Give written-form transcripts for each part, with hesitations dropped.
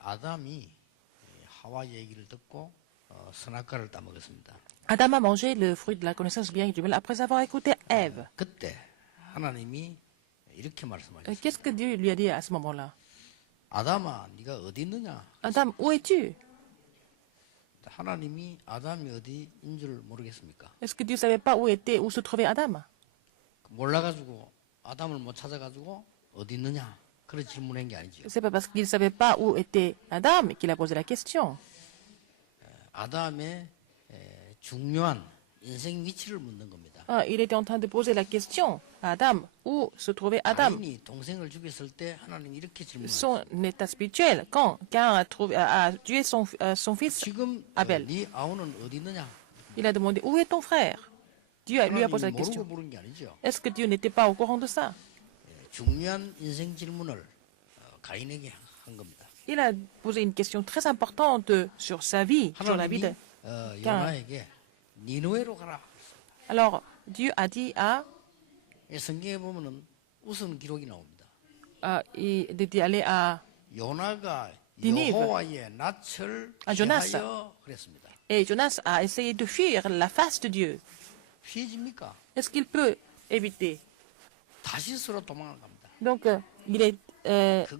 아담이 하와 얘기를 듣고 선악과를 따먹었습니다. Adam a mangé le fruit de la connaissance du bien et du mal après avoir écouté Ève. 그때 하나님이 이렇게 말씀하셨어요. Qu'est-ce que Dieu lui a dit à ce moment-là? 아담아, 네가 어디 있느냐? Adam, où es-tu? 하나님이 아담이 어디인 줄 모르겠습니까? Est-ce que Dieu ne savait pas où se trouvait Adam? 몰라가지고 아담을 못 찾아가지고 어디 있느냐? 그런 질문한 게 아니죠. C'est pas parce qu'il ne savait pas où était Adam qu'il a posé la question. 아담의 중요한 인생 위치를 묻는 겁니다. Ah, il était en train de poser la question à Adam, où se trouvait Adam? 가인이 동생을 죽였을 때 하나님 이렇게 질문하셨어요. Son état spirituel, quand Cain a tué son fils 지금 Abel. 네 아우는 어디 있느냐? Il a demandé, où est ton frère? Dieu lui a posé la 하나님이 모르고 question. 물은 게 아니죠. Est-ce que Dieu n'était pas au courant de ça? 중요한 인생 질문을 가인에게 한 겁니다. Il a posé une question très importante sur sa vie, sur la vie 하나님이 de... 요나에게 니누에로 가라. Alors, Dieu a dit à... 성경에 보면은 우선 기록이 나옵니다. il dit aller à... 요나가 니니베. 여호와의 낯을 아, 조나스. 피하여 그랬습니다. Et Jonas a essayé de fuir la face de Dieu. 피해집니까? Est-ce qu'il peut éviter? 다시스로 도망을 갑니다. Donc, il est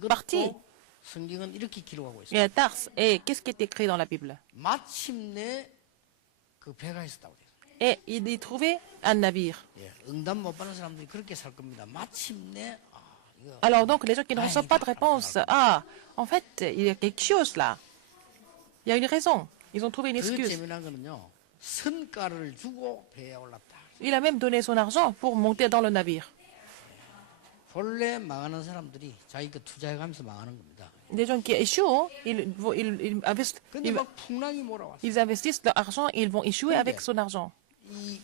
parti. 그것도 성경은 이렇게 기록하고 Et 있습니다. à Tars. Et qu'est-ce qui est écrit dans la Bible? 마침내 그 배가 있었다고 돼요. Et il y trouvait un navire. 예, 응답 못 받는 사람들이 그렇게 살 겁니다. 마침내 이거 Alors donc, les gens qui ne reçoivent pas de réponse, en fait, il y a quelque chose là. Il y a une raison. Ils ont trouvé une 그 excuse. 재미난 거는요. 선가를 주고 배에 올랐다. Il a même donné son argent pour monter dans le navire. 본래 망하는 사람들이 자기 그 투자해가면서 망하는 겁니다. Des gens qui échouent, 근데 막 풍랑이 몰아왔어요. ils investissent leur argent et ils vont échouer avec son argent.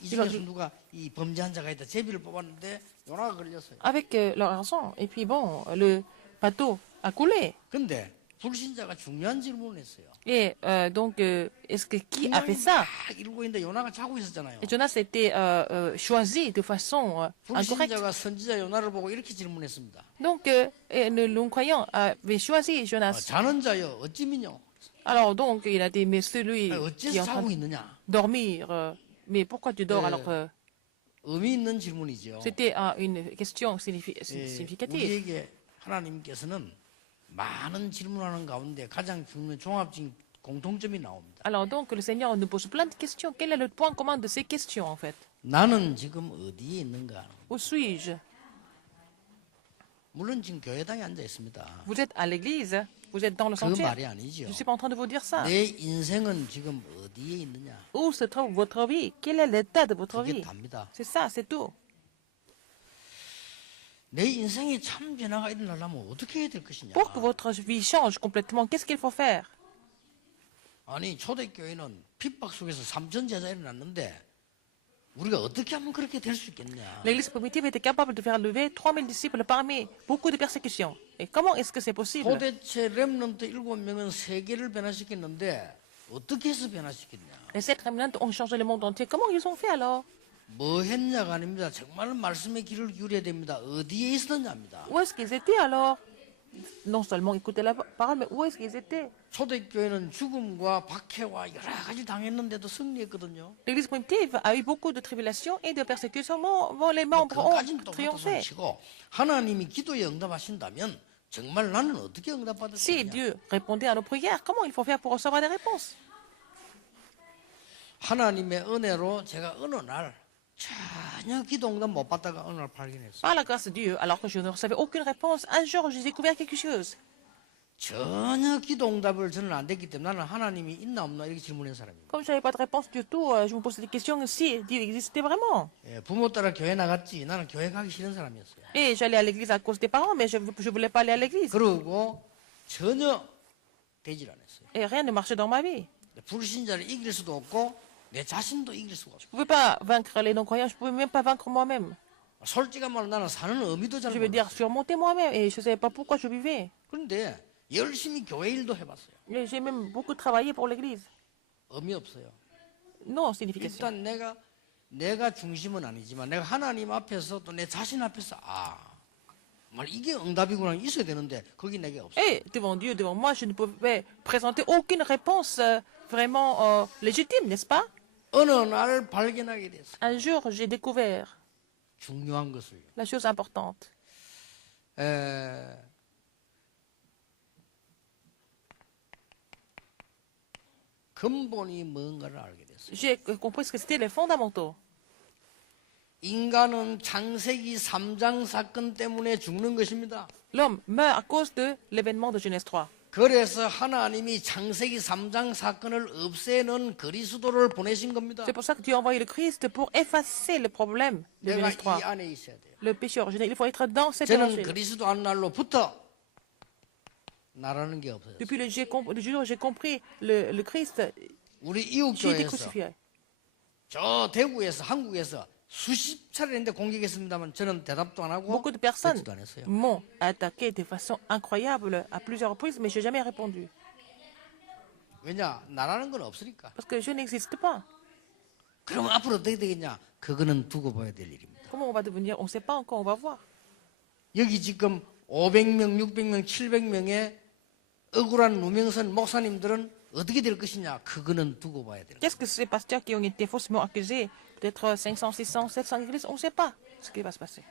이 중에서 누가 이 범죄한 자가 있다 제비를 뽑았는데 요나가 걸렸어요. Avec leur argent. Et puis bon, le bateau a coulé. 근데 불신자가 중요한 질문을 했어요. Et donc, est-ce que qui a fait ça? 막 이러고 있는데 요나가 자고 있었잖아요. Et Jonas a été choisi de façon incorrecte. 불신자가 선지자 요나를 보고 이렇게 질문했습니다. Donc, le non-croyant avait choisi Jonas. 자는 자여 어찌 미뇨? Alors donc, il a dit, mais celui qui est 어째서 en train 자고 de 있느냐? dormir, mais pourquoi tu dors alors que 의미 있는 질문이죠. c'était une question significative. 우리에게 하나님께서는 많은 질문하는 가운데 가장 중요한 종합적인 공통점이 나옵니다. Alors donc, le Seigneur nous pose plein de questions. Quel est le point commun de ces questions en fait? 나는 지금 어디에 있는가? Où suis-je? 물론 지금 교회당에 앉아 있습니다. Vous êtes à l'église, vous êtes dans le 그 sanctuaire. 말이 아니죠. Je ne suis pas en train de vous dire ça. 내 인생은 지금 어디에 있느냐? Où se trouve votre vie? Quel est l'état de votre 그게 vie? 답니다. C'est ça, c'est tout. 내 인생에 참 변화가 일어나려면 어떻게 해야 될 것이냐? Pour que votre vie change complètement, qu'est-ce qu'il faut faire? 아니 초대교회는 핍박 속에서 3천 제자 일어났는데 우리가 어떻게 하면 그렇게 될 수 있겠냐? L'église primitive était capable de faire lever 3000 disciples parmi beaucoup de persécutions. Et comment est-ce que c'est possible? 도대체 렘넌트 7명은 세계를 변화시켰는데 어떻게 해서 변화시켰냐? Les 7 remnants ont changé le monde entier. Comment ils ont fait alors? 뭐 했냐가 아닙니다. 정말 말씀의 귀를 기울여야 됩니다. 어디에 있었느냐입니다. Où est-ce qu'ils étaient alors? Non seulement écouter la parole, mais où est-ce qu'ils étaient? 초대교회는 죽음과 박해와 여러 가지 당했는데도 승리했거든요. L'église primitive a eu beaucoup de tribulations et de persécutions. Bon, les membres ont 그까진 똑같은 triomphé. 소리치고 하나님이 기도에 응답하신다면 정말 나는 어떻게 응답받을 수 Si 있냐? Dieu répondait à nos prières, comment il faut faire pour recevoir des réponses? 하나님의 은혜로 제가 어느 날 전혀 기도 응답 못 받다가 어느 날 발견했어요. Par la grâce de Dieu, alors que je ne recevais aucune réponse, un jour j'ai découvert quelque chose. 전혀 기도 응답을 저는 안 됐기 때문에 나는 하나님이 있나 없나 이렇게 질문한 사람입니다. Comme je n'avais pas de réponse du tout, je me posais des questions si Dieu existait vraiment. 예, 부모 따라 교회 나갔지 나는 교회 가기 싫은 사람이었어요. Et j'allais à l'église à cause des parents, mais je ne voulais pas aller à l'église. 그러고 전혀 되질 않았어요. Et rien ne marchait dans ma vie. 불신자를 이길 수도 없고 내 자신도 이길 수가 없어요. Je ne pouvais pas vaincre les non-croyants, je ne pouvais même pas vaincre moi-même. 솔직한 말로 나는 사는 의미도 잘 Je veux dire, 몰랐어요. surmonter moi-même, et je ne savais pas pourquoi je vivais. 그런데 열심히 교회 일도 해봤어요. Et j'ai même beaucoup travaillé pour l'église. 의미 없어요. Non, signification. 일단 내가 중심은 아니지만 내가 하나님 앞에서 또 내 자신 앞에서 정말 이게 응답이구나 있어야 되는데 거기 내게 없어. Et devant Dieu, devant moi, je ne pouvais présenter aucune réponse vraiment légitime, n'est-ce pas? 어느 날 발견하게 됐어. Un jour, j'ai découvert 중요한 것을. la chose importante. 근본이 뭔가를 알게 됐어요. J'ai compris ce que c'était les fondamentaux. 인간은 창세기 3장 사건 때문에 죽는 것입니다. L'homme meurt à cause de l'événement de Genèse 3. 그래서 하나님이 창세기 3장 사건을 없애는 그리스도를 보내신 겁니다. C'est pour ça que Dieu a envoyé le Christ pour effacer le problème de 내가 Genèse 3. 이 안에 있어야 돼요. Le péché originel, il faut être dans cet 저는 évangile. 그리스도 안 날로부터 나라는 게 없어요. Depuis le jour où j'ai compris le Christ, 우리 j'ai été 이웃교회에서 crucifié. 저 대구에서 한국에서 수십 차례인데 공격했습니다만 저는 대답도 안 하고 Beaucoup de personnes 대답도 안 했어요. m'ont attaqué de façon incroyable à plusieurs reprises, mais je n'ai jamais répondu. 왜냐? 나라는 건 없으니까. Parce que je n'existe pas. 그럼 앞으로 어떻게 되겠냐? 그거는 두고 봐야 될 일입니다. Comment on va devenir? On ne sait pas encore, on va voir. 여기 지금 500명, 600명, 700명의 억울한 누명선 목사님들은 어떻게 될 것이냐? 그거는 두고 봐야 돼요. Qu'est-ce que ces pasteurs qui ont été faussement accusés, peut-être 500, 600, 700 églises, on ne sait pas ce qui va se passer.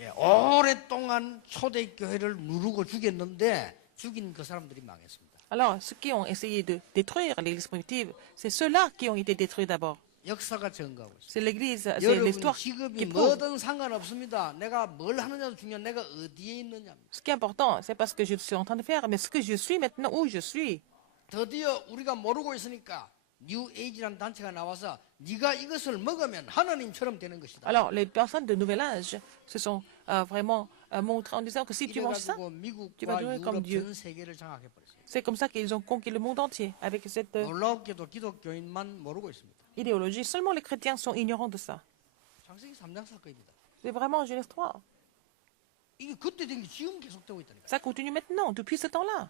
예, 오랫동안 초대교회를 누르고 죽였는데 죽인 그 사람들이 망했습니다. Alors, ceux qui ont essayé de détruire l'église primitive, c'est ceux-là qui ont été détruits d'abord. 역사가 증거하고 있어요. C'est l'église, c'est 여러분 l'histoire 직업이 qui prouve. 뭐든 상관없습니다. 내가 뭘 하느냐도 중요한 내가 어디에 있느냐. Ce qui est important, c'est pas ce que je suis en train de faire, mais ce que je suis maintenant, où je suis. 드디어 우리가 모르고 있으니까 뉴 에이지라는 단체가 나와서 네가 이것을 먹으면 하나님처럼 되는 것이다. Alors, les personnes de nouvel âge se sont vraiment montrées en disant que si tu manges ça, 이래가지고 tu vas 미국과 devenir comme 유럽 Dieu. 전 세계를 장악해 버렸어요. C'est comme ça qu'ils ont conquis le monde entier, avec cette 놀랍게도 기독교인만 모르고 있습니다. idéologie. Seulement les chrétiens sont ignorants de ça. 창세기 3장 사건입니다. C'est vraiment Genèse 3. 이게 그때 된 게 지금 계속되고 있다니까. Ça continue maintenant, depuis ce temps-là.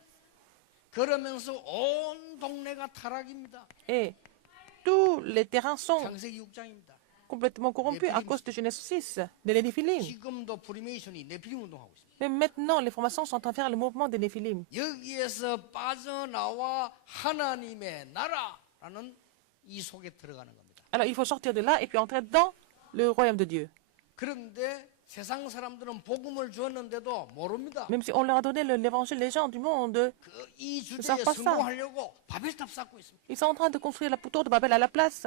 그러면서 온 동네가 타락입니다. Et tous les terrains sont 창세기 6장입니다. complètement corrompus à cause de Genèse 6, de les Néphilim. 지금도 프리메이션이 네필림 운동하고 있습니다. Mais maintenant, les formations sont en train de faire le mouvement des Néphilim. 여기에서 빠져나와 하나님의 나라라는 이 속에 들어가는 겁니다. Alors, il faut sortir de là et puis entrer dans le royaume de Dieu. 그런데 세상 사람들은 복음을 주었는데도 모릅니다. Même si on leur a donné l'évangile, les gens du monde, 이 savent 주제에 pas ça. 성공하려고 바벨탑 쌓고 있습니다. ils sont en train de construire la tour de Babel à la place.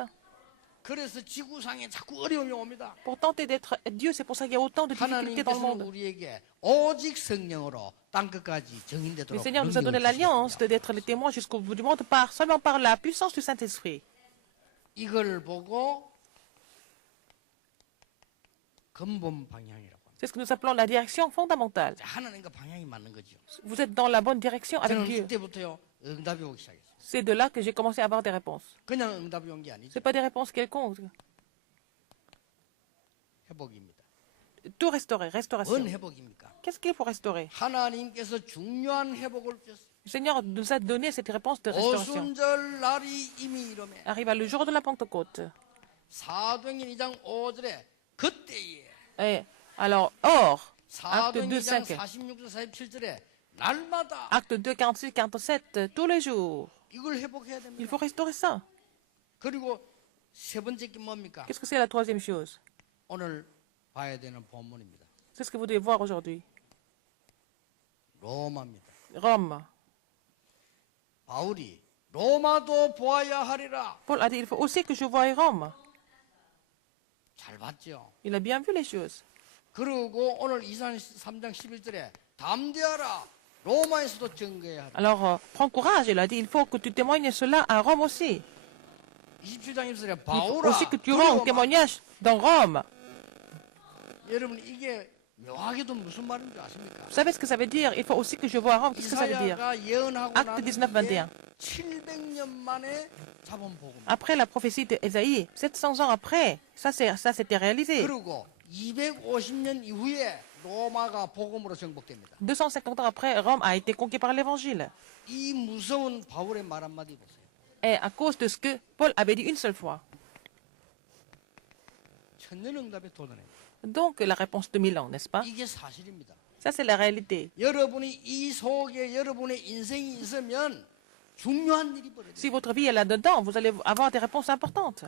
그래서 지구상에 자꾸 어려움이 옵니다. Pour tenter d'être Dieu, c'est pour ça qu'il y a autant de difficultés dans le 하나님께서는 monde. 우리에게 오직 성령으로 땅끝까지 Le 증인되도록 Seigneur nous a donné 능력을 l'alliance 주셨습니다. d'être les témoins jusqu'au bout du monde seulement par la puissance du Saint-Esprit. 이걸 보고 근본 방향이라고 합니다. C'est ce que nous appelons la direction fondamentale. 하나님과 방향이 맞는 거죠. Vous êtes dans la bonne direction avec 저는 Dieu. 그때부터요 응답이 오기 시작했어요. C'est de là que j'ai commencé à avoir des réponses. 그냥 응답이 온 게 아니죠. Ce pas des réponses quelconques. 회복입니다. Tout restaurer, restauration. 뭔 회복입니까? Qu'est-ce qu'il faut restaurer? 하나님께서 중요한 회복을 주셨어요. Le Seigneur nous a donné cette réponse de restauration. 오순절 날이 이미 이름에 Arrive le jour de la Pentecôte. 사도행전 2장 5절에 그때에 Et alors, or, acte 사도행전 2, 2장 5, 46절 47절에 날마다 acte 2, 46, 47, tous les jours. 이걸 회복해야 Il 됩니다. faut restaurer ça. 그리고 세 번째 게 뭡니까? Qu'est-ce que c'est la troisième chose? 오늘 봐야 되는 본문입니다. C'est ce que vous devez voir aujourd'hui. 로마입니다. Rome. 바울이 로마도 보아야 하리라. Paul a dit, il faut aussi que je voie Rome. 잘 봤죠. Il a bien vu les choses. 그리고 오늘 3장 11절에 담대하라. 로마에서도 증거해야 하라. Alors, prends courage. Il a dit, il faut que tu témoignes cela à Rome aussi. 27장 1절에 Il faut 바울아. aussi que tu rends témoignage dans Rome. 여러분 이게 묘하게도 무슨 말인지 아십니까? Vous savez ce que ça veut dire? Il faut aussi que je voie Rome. Qu'est-ce que ça veut dire? 이사야가 예언하고 Acte 난 19, 21. 700년 만에 잡은 복음. Après la prophétie d'Ésaïe, 700 ans après, ça s'était réalisé. 그리고 250년 이후에 로마가 복음으로 정복됩니다. 250 ans après, Rome a été conquis par l'Évangile. 이 무서운 바울의 말 한마디 보세요. Et à cause de ce que Paul avait dit une seule fois. 천년응답에 도전해. Donc, la réponse de Milan, n'est-ce pas? 이게 사실입니다. Ça, c'est la réalité. 여러분이 이 속에 여러분의 인생이 있으면 중요한 일이 벌어져요. Si votre vie est là-dedans, vous allez avoir des réponses importantes.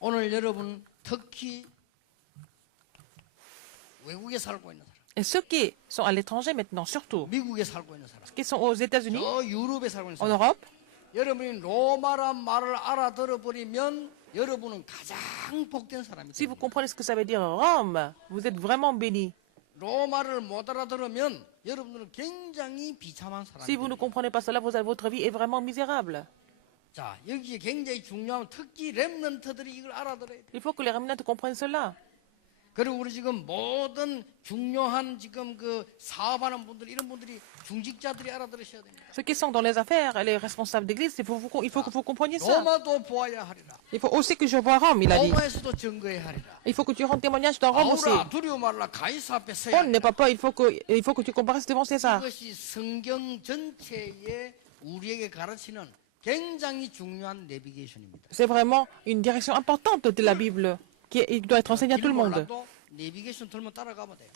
오늘 여러분 특히 외국에 살고 있는 사람, Et ceux qui sont à l'étranger maintenant, surtout, 미국에 살고 있는 사람, qui sont aux États-Unis, 저 유럽에 살고 있는 en 사람, Europe, 여러분이 로마란 말을 알아들어 버리면 여러분은 가장 복된 사람이 si vous 됩니다. comprenez ce que ça veut dire Rome, vous êtes vraiment béni. 로마를 못 알아들으면 여러분들은 굉장히 비참한 사람이 Si vous ne 됩니다. comprenez pas cela, votre vie est vraiment misérable. 자, 여기에 굉장히 중요한 특히 렘넌트들이 이걸 알아들어야 돼. Il faut que les remnants comprennent cela. 그리고 우리 지금 모든 중요한 지금 그 사업하는 분들 이런 분들이 중직자들이 알아들으셔야 됩니다. Ceux qui sont dans les affaires, les responsables d'église, il faut que vous compreniez ça. 로마도 보아야 하리라. Il faut aussi que je vois Rome, il a dit. 로마에서도 증거해야 하리라. Il faut que tu rendes témoignage dans Rome aussi. 바울아 두려워 말라 가이사 앞에 서야 Paul n'est pas peur, il faut que tu comparaisses devant César. 이것이 성경 전체에 우리에게 가르치는 굉장히 중요한 내비게이션입니다. C'est vraiment une direction importante de la Bible qui doit être enseignée à tout le monde. 몰라도 내비게이션 들면 따라가면 돼요.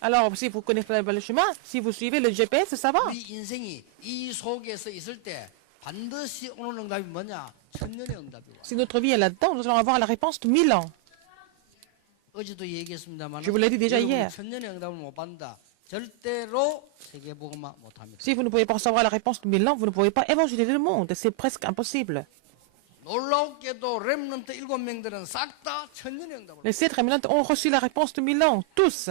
Alors, si vous connaissez pas le chemin, si vous suivez le GPS, ça va. 우리 인생이 이 속에서 있을 때 반드시 오는 응답이 뭐냐? 천년의 응답이고. Si notre vie est là-dedans, nous allons avoir la réponse de 1000 ans. 어제도 얘기했습니다만 Je vous l'ai dit déjà hier. 천년의 응답을 못 받는다. 절대로 세계복음화 못합니다. Si vous ne pouvez pas recevoir la réponse de 1000 ans, vous ne pouvez pas évangéliser le monde. C'est presque impossible. 놀랍게도 렘넌트 7명들은 싹 다 천년의 응답을. Les 7 remnants ont reçu la réponse de 1000 ans, tous.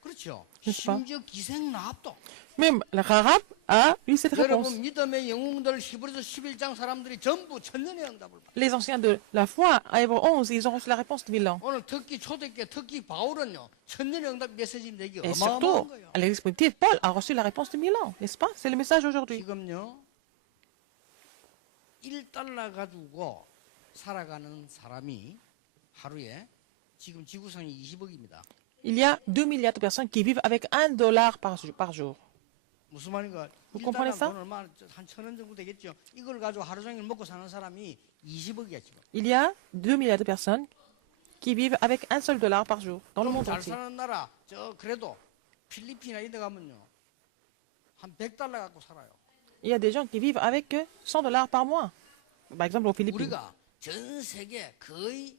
그렇죠. n'est-ce pas? 심지어 기생 라합도. Même le Rahab a eu cette réponse. 여러분 믿음의 영웅들 히브리서 11장 사람들이 전부 천년의 응답을 받아요. Les anciens de la foi, à Hébreux 11, ils ont reçu la réponse de 1000 ans. 오늘 특히 초대교회 특히 바울은요. 천년의 응답 메시지인데 이게 Et 어마어마한 surtout, 거예요. à l'église primitive, Paul a reçu la réponse de 1000 ans, n'est-ce pas? C'est le message aujourd'hui. 지금요. 1달러 가지고 살아가는 사람이 하루에 지금 지구상이 20억입니다. Il y a 2 milliards de personnes qui vivent avec $1 par jour. 무슨 말인가? Vous comprenez 1달러 ça? 돈 얼마 한 1,000원 정도 되겠죠. 이걸 가지고 하루 종일 먹고 사는 사람이 20억이야 지금. Il y a 2 milliards de personnes qui vivent avec un seul dollar par jour dans le monde 잘 entier. 사는 나라 저 그래도 필리핀이나 이런 데 가면요. 한 100달러 갖고 살아요. Il y a des gens qui vivent avec $100 par mois. Par exemple, aux Philippines. 우리가 전 세계 거의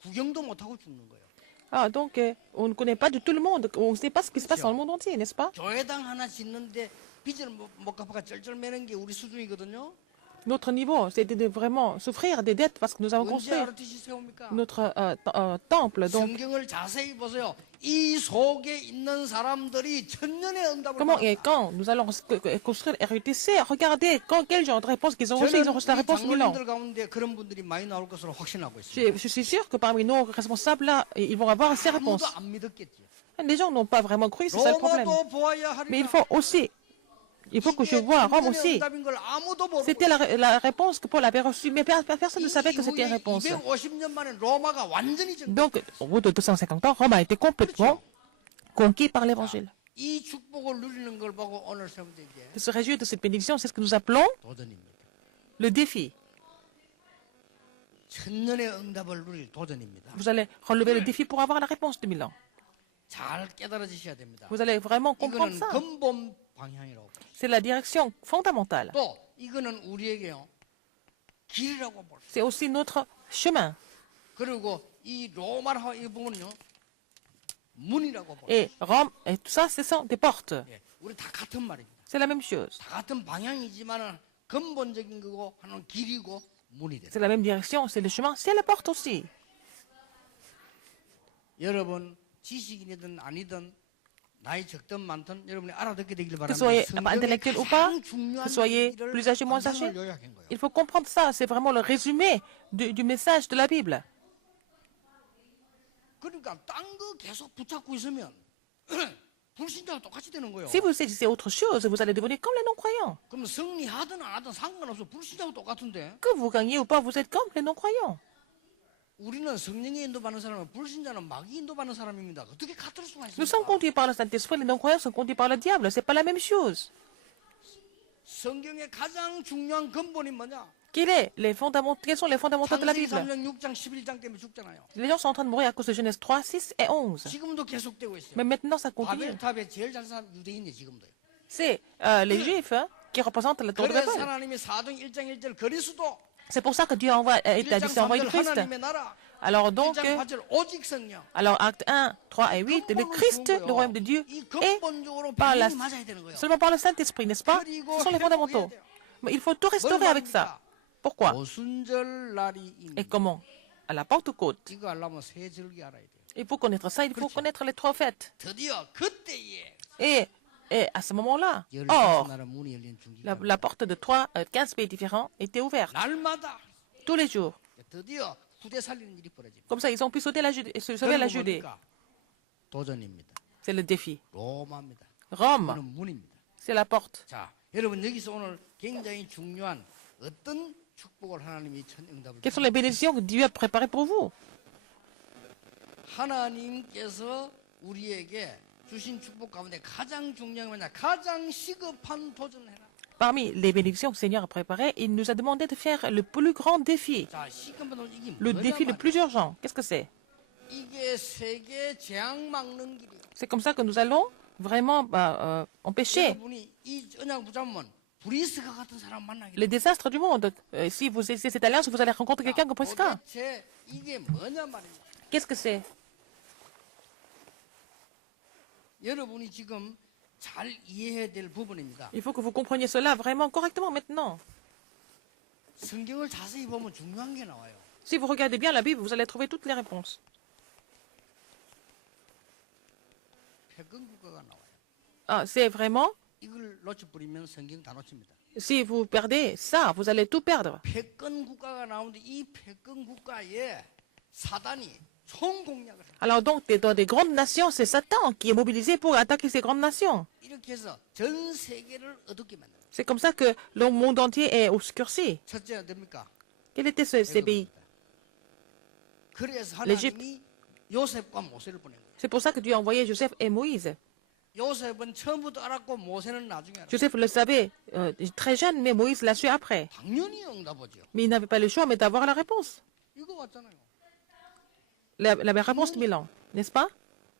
구경도 못 하고 죽는 거예요. Ah, donc, on ne connaît pas du tout le monde. On ne sait pas ce qui se passe dans le monde entier, n'est-ce pas? 교회당 하나 짓는데 빚을 못 갚아가 쩔쩔매는 게 우리 수준이거든요. Notre niveau, c'est de vraiment souffrir des dettes parce que nous avons 언제 construit RTC 세웁니까? notre temple. Donc, 성경을 자세히 보세요. 이 속에 있는 사람들이 천년의 응답을 comment et 받았다. quand nous allons construire RUTC? Regardez quel genre de réponse qu'ils ont reçu. Ils ont reçu la réponse de 1000 ans. 장로님들 가운데 그런 분들이 많이 나올 것으로 확신하고 있습니다. Je suis sûr que parmi nos responsables, là, ils vont avoir ces réponses. 아무도 안 믿었겠지. Les gens n'ont pas vraiment cru, c'est ça le problème. 로마도 보아야 Mais il 하리라. faut aussi, il faut que je vois Rome aussi. 응답인 걸 아무도 모르고 C'était la réponse que Paul avait reçue, mais personne ne savait que c'était une réponse. 250년 만에 로마가 완전히 정. Donc, au bout de 250 ans, Rome a été complètement conquis par l'évangile. 이 축복을 누리는 걸 보고 오늘 세븐데이에 De se réjouir de cette bénédiction, c'est ce que nous appelons 도전입니다. le défi. 천년의 응답을 누릴 도전입니다. Vous allez relever le défi pour avoir la réponse de 1000 ans. 잘 깨달아지셔야 됩니다. Vous allez vraiment comprendre 이거는 ça. 근본 방향이라고. C'est la direction fondamentale. 또 이거는 우리에게요 길이라고 볼 수. C'est aussi notre chemin. 그리고 이 로마라 이 부분은요 문이라고 볼 수. Et Rome, et tout ça, ce sont des portes. 예, 우리 다 같은 말입니다. C'est la même chose. 다 같은 방향이지만은 근본적인 거고 하나는 길이고 문이 돼. C'est la même direction, c'est le chemin, c'est la porte aussi. 여러분 지식인이든 아니든 나이 적든 많든 여러분이 알아듣게 되길 Que 바랍니다. soyez 성경의 intellectuel ou pas, 가장 중요한 que soyez 얘기를 plus âgé, moins âgé, 완성을 요약한 거예요. il faut comprendre ça. C'est vraiment le résumé du message de la Bible. 그러니까 딴 거 계속 붙잡고 있으면 불신자와 똑같이 되는 거예요. Si vous saisissez autre chose, vous allez devenir comme les non-croyants. 그럼 승리하든 안 하든 상관없어. 불신자와 똑같은데. Que vous gagnez ou pas, vous êtes comme les non-croyants. 우리는 성령의 인도받는 사람은 불신자는 마귀 인도받는 사람입니다. 어떻게 같을 수가 Nous sommes 있습니까? conduits par le Saint-Esprit, les non-croyants sont conduits par le diable. C'est pas la même chose. 성경의 가장 중요한 근본이 뭐냐? Quels sont les fondamentaux de la 창세기 Bible? 3장, 6장, 11장 때문에 죽잖아요. Les gens sont en train de mourir à cause de Genèse 3, 6 et 11. 지금도 계속되고 있어요. Mais maintenant, ça continue. 바벨탑에 제일 잘 사는 유대인이 지금도요. C'est les Juifs qui représentent la tour de 그래서 Babel. 하나님이 4장 1장 1절 그리스도 C'est pour ça que Dieu a1장 décidé d'envoyer le 3절 Christ. 하나님의 나라 Alors donc, 1장 8절 오직 성령 alors acte 1, 3 et 8, le Christ, le royaume de Dieu, 이 et 근본적으로 par la, 병이 맞아야 되는 거예요. seulement par le Saint-Esprit, n'est-ce pas? Ce sont les fondamentaux. Mais il faut tout restaurer avec ça. Pourquoi? 오순절 날이 Et 있는 comment? À la Pentecôte. 이거 알려면 세 절기 알아야 돼요. Il faut connaître ça, il faut connaître les trois fêtes. 드디어 그때에 Et à ce moment-là, 15나라 문이 열린 중기가 la porte de 15 pays différents était ouverte 날마다 tous les jours. 드디어 후대 살리는 일이 벌어집니다. Comme ça, ils ont pu sauver la Judée. 뭡니까? 도전입니다. C'est le défi. 로마입니다. Rome, 그는 문입니다. c'est la porte. 자, 여러분 여기서 오늘 굉장히 중요한 어떤 축복을 하나님이 천 응답을 Quelles sont les bénédictions que Dieu a préparées pour vous? 하나님께서 우리에게 주신 축복 가운데 가장 중요한 게 뭐냐? 가장 시급한 도전을 해라. Parmi les bénédictions que le Seigneur a préparées, il nous a demandé de faire le plus grand défi. 자, 시급한 도전 이게 Le défi le 뭐냐 plus urgent. Qu'est-ce que c'est? 이게 세계 재앙 막는 길이에요. C'est comme ça que nous allons vraiment empêcher 여러분이 이 언약을 붙잡으면 브리스가 같은 사람 만나게 les désastres du monde. Si vous essayez cette alliance, vous allez rencontrer quelqu'un comme Prisca. 도대체 이게 뭐냐 말이냐. Qu'est-ce que c'est? 여러분이 지금 잘 이해해야 될 부분입니다. Il faut que vous compreniez cela vraiment correctement maintenant. 성경을 자세히 보면 중요한 게 나와요. Si vous regardez bien la Bible, vous allez trouver toutes les réponses. 패권 국가가 나와요. C'est vraiment, 이걸 놓쳐버리면 성경 다 놓칩니다. si vous perdez ça, vous allez tout perdre. 패권 국가가 나오는데 이 패권 국가에 사단이 총공략을 해요. Alors donc, dans des grandes nations, c'est Satan qui est mobilisé pour attaquer ces grandes nations. 이렇게 해서 전 세계를 어둡게 만들어요. C'est comme ça que le monde entier est obscurci. 첫째가 됩니까? Quels étaient ces pays? 그래서 l'Égypte. 하나님이 요셉과 모세를 보낸 거예요. C'est pour ça que Dieu a envoyé Joseph et Moïse. 요셉은 처음부터 알았고 모세는 나중에 알았어요. Joseph le savait très jeune, mais Moïse l'a su après. 당연히 응답하죠. Mais il n'avait pas le choix, mais d'avoir la réponse. 이거 같잖아요. La réponse de Milan, n'est-ce pas?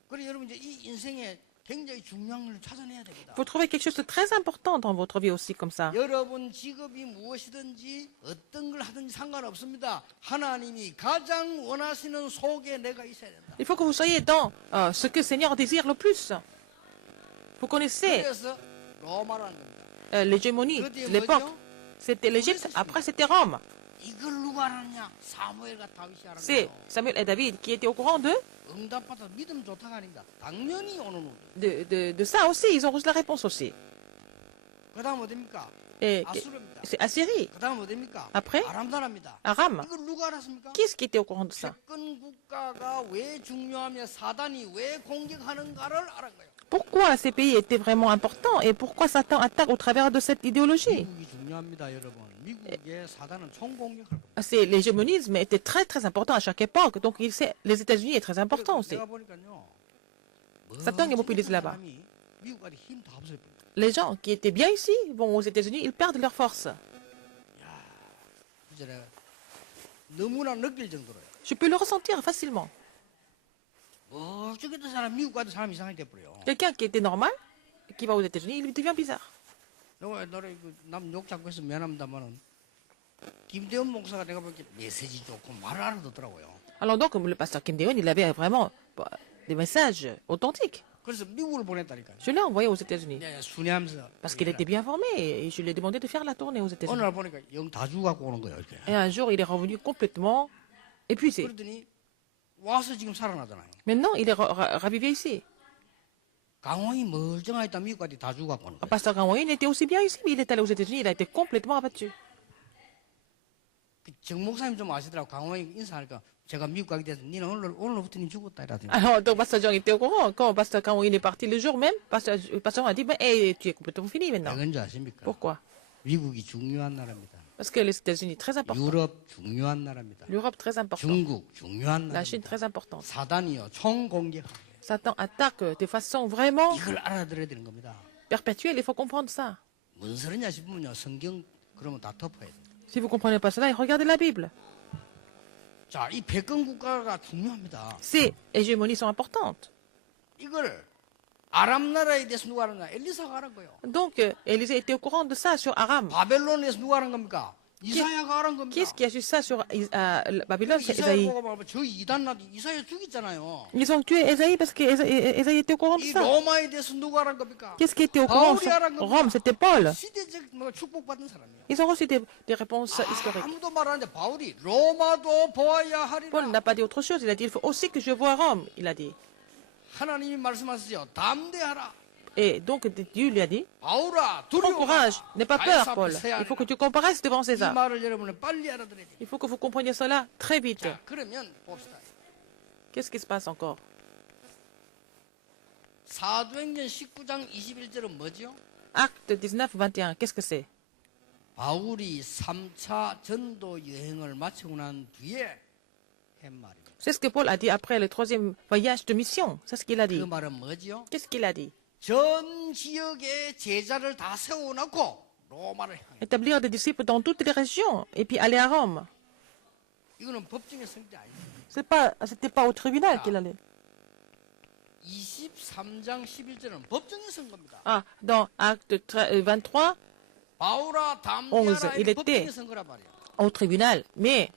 그래 여러분 이제 이 인생에 굉장히 중요한 걸 찾아내야 됩니다. Il faut trouver quelque chose de très important dans votre vie aussi, comme ça. 여러분 직업이 무엇이든지 어떤 걸 하든지 상관없습니다. 하나님이 가장 원하시는 속에 내가 있어야 된다. Il faut que vous soyez dans ce que le Seigneur désire le plus. Vous connaissez 그래서 로마라는 겁니다. l'hégémonie de l'époque. C'était l'Égypte, après c'était Rome. 이걸 누가 알았냐? 사무엘과 다윗이 C'est 알았어요. Samuel et David qui étaient au courant 응답받아 믿음 좋다가 아닙니다. 당연히 오는 우 de ça aussi. Ils ont reçu la réponse aussi. 그다음 어디입니까? Et 아수르입니다. c'est Assyrie, 그다음 어디입니까? Après? 아람나라입니다. Aram. 이걸 누가 알았습니까? Qui est-ce qui était au courant de ça? 패권 국가가 왜 중요하며 사단이 왜 공격하는가를 알은 거예요. Pourquoi ces pays étaient vraiment importants et pourquoi Satan attaque au travers de cette idéologie? 미국이 중요합니다, 여러분. 미국의 사단은 총공격할 겁니다. C'est l'hégémonisme était très très important à chaque époque. Donc les États-Unis est très important aussi. 내가 보니까요. Satan est mobilisé là-bas. 사람이 미국까지 힘다 없어요. Les gens qui étaient bien ici vont aux États-Unis, ils perdent leur force. 이제 내가 너무나 느낄 정도로요. Je peux le ressentir facilement. 멀쩡했던 사람 미국 가도 사람 이상하게 돼버려요. Quelqu'un qui était normal, qui va aux États-Unis, il devient bizarre. 내가 노래 남욕 잡고 해서 미안합니다만은 김대원 목사가 내가 보기에 메시지 좋고 말을 알아듣더라고요. Alors donc, le pasteur Kim Dae-hoon, il avait vraiment des messages authentiques. 그래서 미국을 보냈다니까요. Je l'ai envoyé aux États-Unis 내가 순회하면서 parce qu'il était bien formé et je lui ai demandé de faire la tournée aux États-Unis. 오늘 보니까 영 다 주고 갖고 오는 거예요. 이렇게. Et un jour, il est revenu complètement épuisé. 그러더니 와서 지금 살아나잖아요. Maintenant, il est ravivé ici. 강원이 멀쩡하다 미국까지 다 주고 갖고 오는 Le 거예요. pasteur Gang Won était aussi bien ici, mais il est allé aux États-Unis, il a été complètement abattu. 정 목사님 좀 아시더라고. 강원이 인사하니까 제가 미국 가게 돼서 니는 오늘부터 니 죽었다 이러더니 Alors, donc, pasteur Jean était au courant. Quand pasteur Gang Won est parti le jour même, pasteur Jean a dit, ben, hey, tu es complètement fini maintenant. 왜 그런지 아십니까? Pourquoi? 미국이 중요한 나라입니다. Parce que les États-Unis, très important. 유럽 중요한 나라입니다. L'Europe, très important. 중국 중요한 La Chine, 나라입니다. très importante. 사단이요 총공격합니다. Satan attaque de façon vraiment 이걸 알아들어야 되는 겁니다. perpétuelle, il faut comprendre ça. 무슨 소리냐 싶으면요 성경 그러면 다 덮어야 돼요. Si vous ne comprenez pas cela, regardez la Bible. 자, 이 백건 국가가 중요합니다. Ces hégémonies sont importantes. 이걸 아람 나라에 대해서 누가 하는 거야? 엘리사가 하는 거예요. Donc, Élisée était au courant de ça sur Aram. 바벨론에서 누가 하는 겁니까? 이사야가 하는 겁니다. Qui est-ce qui a su ça sur Babylone? C'est 이사야 Ésaïe. 보고 말하면 저 이단 나도 이사야 죽였잖아요. Ils ont tué Ésaïe parce qu'Ésaïe était au courant de 이 ça. 로마에 대해서 누가 하는 겁니까? Qu'est-ce qui était au courant 바울이 sur 하는 겁니다. Rome? C'était Paul. 시대적 뭐 축복받은 사람이에요. Ils ont reçu des réponses historiques. 아무도 말하는데 바울이 로마도 보아야 Paul 하리라. n'a pas dit autre chose. Il a dit, il faut aussi que je voie Rome. Il a dit. 하나님이 말씀하시죠. 담대하라. Et donc, Dieu lui a dit, 바울아, prends 두려워. courage, n'aie pas peur, Paul. Il faut que tu comparaisses devant 이 César. 말을 여러분은 빨리 알아들어야 돼. Il faut que vous compreniez cela très vite. 자, 그러면 봅시다. Qu'est-ce qui se passe encore? 사도행전 19장 21절은 뭐죠? Acte 19, 21. Qu'est-ce que c'est? 바울이 3차 전도 여행을 마치고 난 뒤에 한 말이에요. C'est ce que Paul a dit après le troisième voyage de mission. C'est ce qu'il a 그 dit. 말은 뭐죠? Qu'est-ce qu'il a dit? 전 지역에 제자를 다 세워놓고 로마를 향해. Établir des disciples dans toutes les régions et puis aller à Rome. 이거는 법정의 성질이 아니에요. C'était pas au tribunal qu'il allait. 23장 11절은 법정의 선거입니다. Ah, dans Acte 23, 바울아 11, 담대하라 il 이게 était 법정의 선거란 말이에요. au tribunal. Mais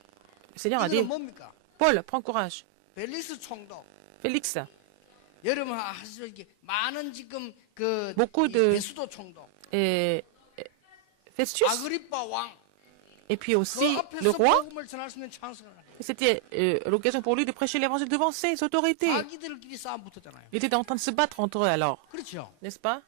le Seigneur a dit, 이거는 뭡니까? Paul, prends courage. 벨릭스 총독. Félix, 여러분 아시죠? 이게 많은 지금 그 Beaucoup de- 베수도 총독, et Festus, 아그리빠 왕, et puis 그 aussi le 앞에서 roi. 복음을 전할 수 있는 찬스가 나요. C'était l'occasion pour lui de prêcher l'évangile devant ses autorités. 자기들끼리 싸움 붙었잖아요. Il était en train de se battre entre eux alors, 그렇죠. n'est-ce pas?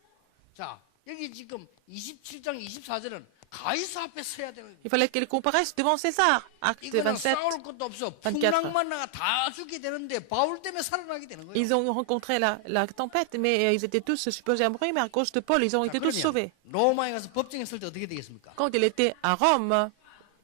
자, 여기 지금 27장 24절은 가이사 앞에 서야 되는 거예요. Il fallait qu'il comparaisse devant César. Acte 이거는 27. 싸울 것도 없어. 24. 풍랑만 나가 다 죽게 되는데 바울 때문에 살아나게 되는 거예요. Ils ont rencontré la tempête, mais ils étaient tous supposés à mourir, mais à cause de Paul, ils ont été tous sauvés. 로마에 가서 법정에 설 때 어떻게 되겠습니까? Quand il était à Rome,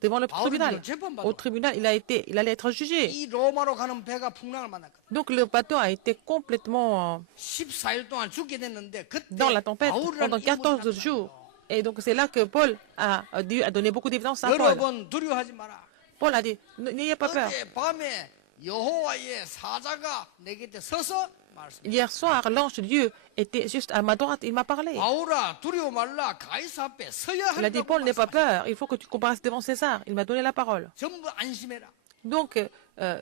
devant le Paul tribunal, dit, au tribunal, il allait être jugé. 이 로마로 가는 배가 풍랑을 만났거든. Donc le bateau a été complètement 14일 동안 죽게 됐는데 그때 dans la tempête 바울이라는 pendant 14 인물이 jours. 나타나요. Et donc c'est là que Paul Dieu a donné beaucoup d'évidence à Paul. 여러분 두려워하지 마라. Paul a dit, n'ayez pas peur. 어제 밤에 여호와의 사자가 내 곁에 서서 말씀. Hier soir, l'ange de Dieu était juste à ma droite, il m'a parlé. 바울아 두려워 말라. 가이사 앞에 서야 Il a dit, 한다고 Paul, n'aie pas 말씀하셨어요. peur, il faut que tu comparaisses devant César. Il m'a donné la parole. 전부 안심해라. Donc,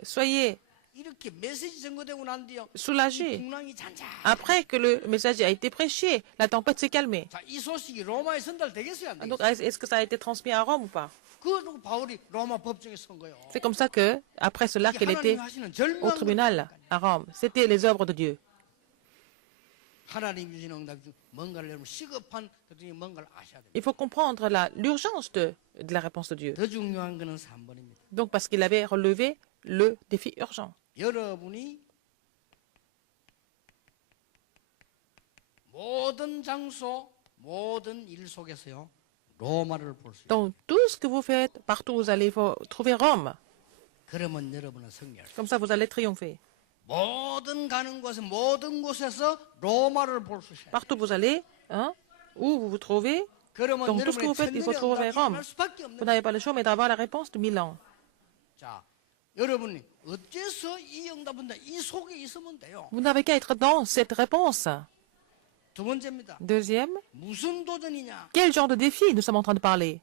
soyez 이렇게 메시지 전거되고 난 뒤에 이 soulagés. 풍랑이 잔잔. Après que le message a été prêché, la tempête s'est calmée. 자, 이 소식이 로마에 전달되겠어요, 안 Donc, 되겠어요? est-ce que ça a été transmis à Rome ou pas? 그리고 바울이 로마 법정에 선 거예요. C'est comme ça que, après cela, 이게 qu'il était 하나님이 하시는 au 절묘한 tribunal 거니까요. à Rome. C'était les œuvres de Dieu. 하나님 주시는 응답 중 뭔가를 여러분 시급한 그중에 뭔가를 아셔야 됩니다. Il faut comprendre l'urgence de la réponse de Dieu. 더 중요한 거는 3번입니다. Donc, parce qu'il avait relevé le défi urgent. 여러분이 모든 장소, 모든 일 속에서요 로마를 볼 수 있어요. Dans tout ce que vous faites, partout où vous allez, il faut trouver Rome. 그러면 여러분은 승리할 수 Comme ça, vous allez triompher. 모든 가는 곳에 모든 곳에서 로마를 볼 수 있어요. Partout où vous allez, hein, où vous vous trouvez, 그러면 dans tout ce que vous 여러분의 faites, il faut trouver 천년의 Rome. 응답이 일어날 수밖에 Vous 없는 n'avez pas le choix, mais d'avoir la réponse de Milan. 자, 여러분이 어째서 이 응답은 이 속에 있으면 돼요. Vous n'avez qu'à être dans cette réponse. 두 번째입니다. Deuxième, 무슨 도전이냐? quel genre de défi nous sommes en train de parler?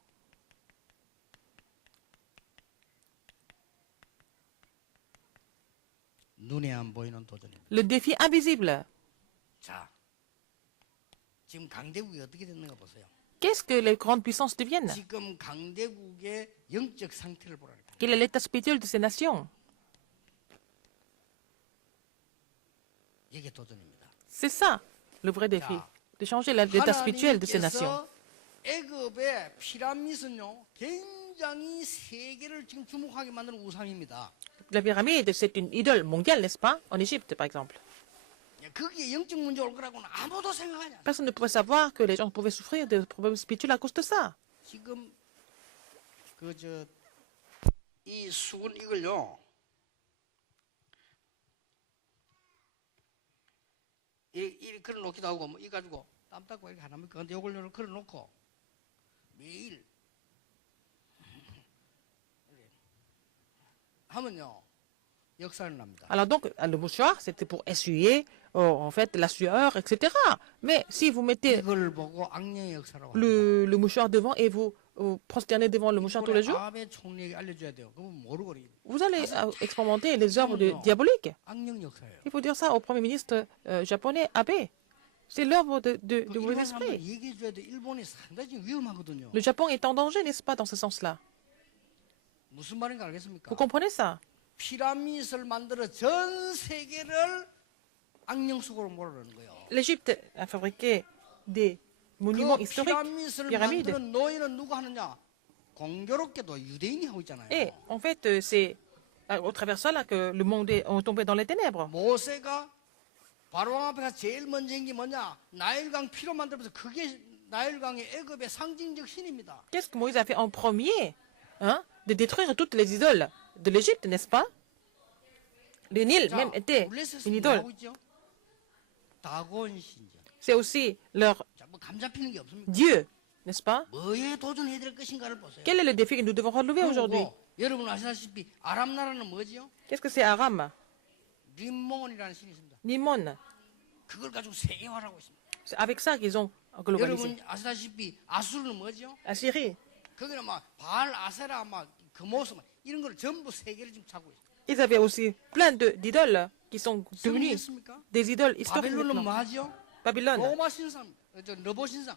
눈에 안 보이는 도전입니다. Le défi invisible. 자, 지금 강대국이 어떻게 됐는가 보세요. Qu'est-ce que les grandes puissances deviennent? 지금 강대국의 영적 상태를 보라니까. Quel est l'état spirituel de ces nations? 이게 도전입니다. C'est ça, le vrai défi. De changer l'état spirituel de ces nations. 하나님께서 애굽의 피라미드는요, 굉장히 세계를 지금 주목하게 만드는 우상입니다. La pyramide, c'est une idole mondiale, n'est-ce pas? En Égypte, par exemple. 거기에 영적 문제 올 거라고는 아무도 생각하지 않아요. Personne ne pouvait savoir que les gens pouvaient souffrir de problèmes spirituels à cause de ça. 지금 이 수건 이걸요. 이 걸어 놓기도 하고 뭐 이 가지고 땀 닦고 이렇게 하나니까 근데 이걸 걸어 놓고 매일 하면요 역사는 납니다. Alors donc, le mouchoir, c'était pour essuyer, en fait, la sueur, etc. Mais si vous mettez 이걸 보고 악령의 역사라고 합니다. le mouchoir devant et vous prosternez devant le mouchoir tous les jours, 아합의 총리에게 알려줘야 돼요. 그건 모르고 그래요. vous allez expérimenter les œuvres diaboliques. 악령 역사예요. Il faut dire ça au Premier ministre japonais Abe. C'est l'œuvre de 그 mauvais 일본 사람들 esprits. 얘기해줘야 돼. 일본이 상당히 지금 위험하거든요. Le Japon est en danger, n'est-ce pas, dans ce sens-là? 무슨 말인가 알겠습니까? Vous comprenez ça? 피라미드를 만들어 전 세계를 악령 속으로 몰아넣는 거예요. L'Égypte a fabriqué des monuments 그 historiques, 피라미드를 pyramides. 만드는 노예는 누가 하느냐? 공교롭게도 유대인이 하고 있잖아요. Et en fait, c'est au travers de cela que le monde est tombé dans les ténèbres. 모세가 바로왕 앞에 가서 제일 먼저 한 게 뭐냐? 나일강 피로 만들면서 그게 나일강의 애굽의 상징적 신입니다. Qu'est-ce que Moïse a fait en premier? Hein? De détruire toutes les idoles de l'Égypte, n'est-ce pas? Le Nil même était une 블레셋은 idole. 뭐 하고 있죠? 다곤 신전. C'est aussi leur 자, 뭐 감잡히는 게 없습니까? Dieu, n'est-ce pas? 뭐에 도전해야 될 것인가를 보세요. Quel est le défi que nous devons relever aujourd'hui? 그리고 여러분 아시다시피 아람 나라는 뭐지요? Qu'est-ce que c'est Aram? 림몬이라는 신이 있습니다. Nimon. 그걸 가지고 세계화하고 있습니다. C'est avec ça qu'ils ont globalisé. 여러분 아시다시피 아수르는 뭐죠? Assyrie. 거기는 막 바알 아세라 막 그 모습 막 이런 걸 전부 세계를 지금 차고 있어요. Ils avaient aussi plein d'idoles qui sont devenues 승리했습니까? des idoles historiques. 바벨론은 maintenant. 뭐 하죠? Babylone, 로마 신상, 저 너보 신상.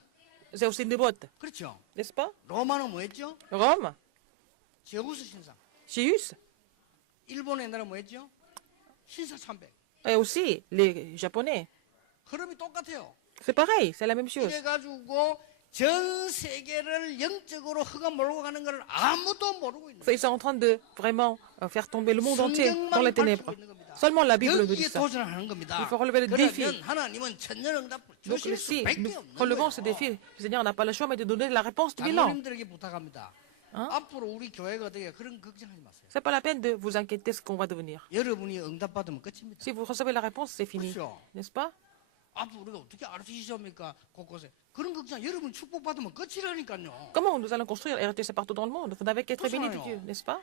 c'est aussi Nebot, 그렇죠. n'est-ce pas? 로마는 뭐였죠? Rome, 제우스 신상. Zeus, 일본의 옛날에 뭐였죠? 신사 참배. et aussi les Japonais. 흐름이 똑같아요. C'est pareil, c'est la même chose. 이래가지고 전 세계를 영적으로 흑가 몰고 가는 걸 아무도 모르고 있는 Ils sont en train de vraiment faire tomber le monde entier dans les ténèbres. Seulement la Bible nous dit 여기에 ça. 도전하는 겁니다. Il faut relever le défi. 그러면 하나님은 천년응답을 Donc 주실 si 수밖에 nous 없는 relevons ce 거예요. défi, le Seigneur n'a pas le choix mais de donner la réponse du bilan. 장로님들에게 부탁합니다. 앞으로 우리 교회가 어떻게 그런 걱정하지 마세요. C'est pas la peine de vous inquiéter ce qu'on va devenir. 여러분이 응답받으면 끝입니다. Si vous recevez la réponse, c'est fini. 그렇죠. N'est-ce pas? 앞으로 우리가 어떻게 알아주시옵니까? 곳곳에. 그런 걱정 여러분 축복받으면 끝이라니까요. Comment nous allons construire RTC partout dans le monde? Vous n'avez qu'être béni de 그렇잖아요. Dieu, n'est-ce pas?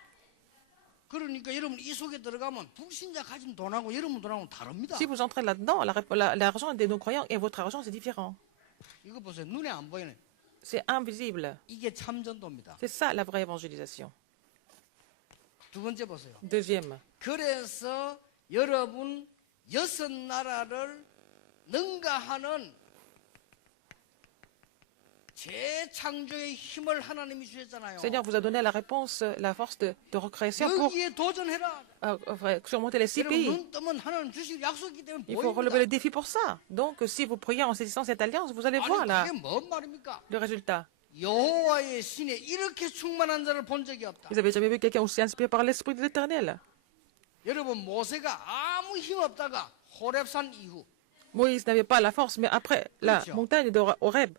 그러니까 여러분 이 속에 들어가면 불신자 가진 돈하고 여러분 돈하고는 다릅니다. Si vous entrez là-dedans, l'argent de nos croyants et votre argent, c'est différent. 이거 보세요. 눈에 안 보이는 C'est invisible. 이게 참전도입니다. C'est ça la vraie évangélisation. 두 번째 보세요. Deuxième. 그래서 여러분 6나라를 능가하는 재창조의 힘을 하나님이 주셨잖아요. Seigneur vous a donné la réponse, la force de recréation pour 여기에 도전해라. surmonter les 6 여러분 pays. 눈 뜨면 하나님 주실 약속이기 때문에 Il faut 보입니다. relever le défi pour ça. Donc, si vous priez en saisissant cette alliance, vous allez voir là 아니 그게 뭔 말입니까? le résultat. 여호와의 신에 이렇게 충만한 자를 본 적이 없다. Vous avez jamais vu quelqu'un aussi inspiré par l'Esprit de l'Éternel? 여러분 모세가 아무 힘 없다가 호렙산 이후 Moïse n'avait pas la force, mais après la 그렇죠. montagne de Horeb,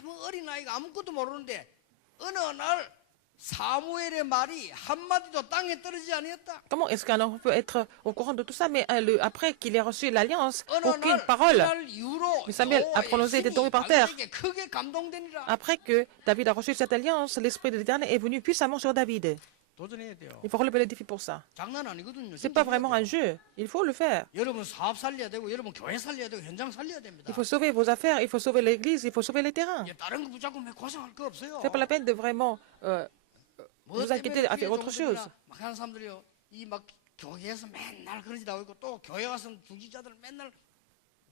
아무 어린아이가 아무것도 모르는데 어느 날 사무엘의 말이 한마디도 땅에 떨어지지 아니었다. comment est-ce qu'un enfant peut être au courant de tout ça, mais après qu'il ait reçu l'alliance, 어느 aucune 날 parole. 그날 이후로 Mais Samuel a 여호와의 prononcé était 신이 tombé par terre. 다윗에게 크게 감동되니라. Après que David a reçu cette alliance, l'Esprit de l'Éternel est venu puissamment sur David. 도전해야 돼요. Il faut relever le défi pour ça. 장난 아니거든요. C'est 진짜 pas 해야 vraiment 돼요. un jeu. Il faut le faire. 여러분 사업 살려야 되고 여러분 교회 살려야 되고 현장 살려야 됩니다. Il faut sauver vos affaires, il faut sauver l'église, il faut sauver les terrains. 예, 다른 거 붙잡고 왜 고생할 거 없어요. C'est pas la peine de vraiment 뭐 vous inquiéter à faire autre chose. 막 하는 사람들이요. 이 막 교회에서 맨날 그런 짓 하고 있고 또 교회 가서 중직자들은 맨날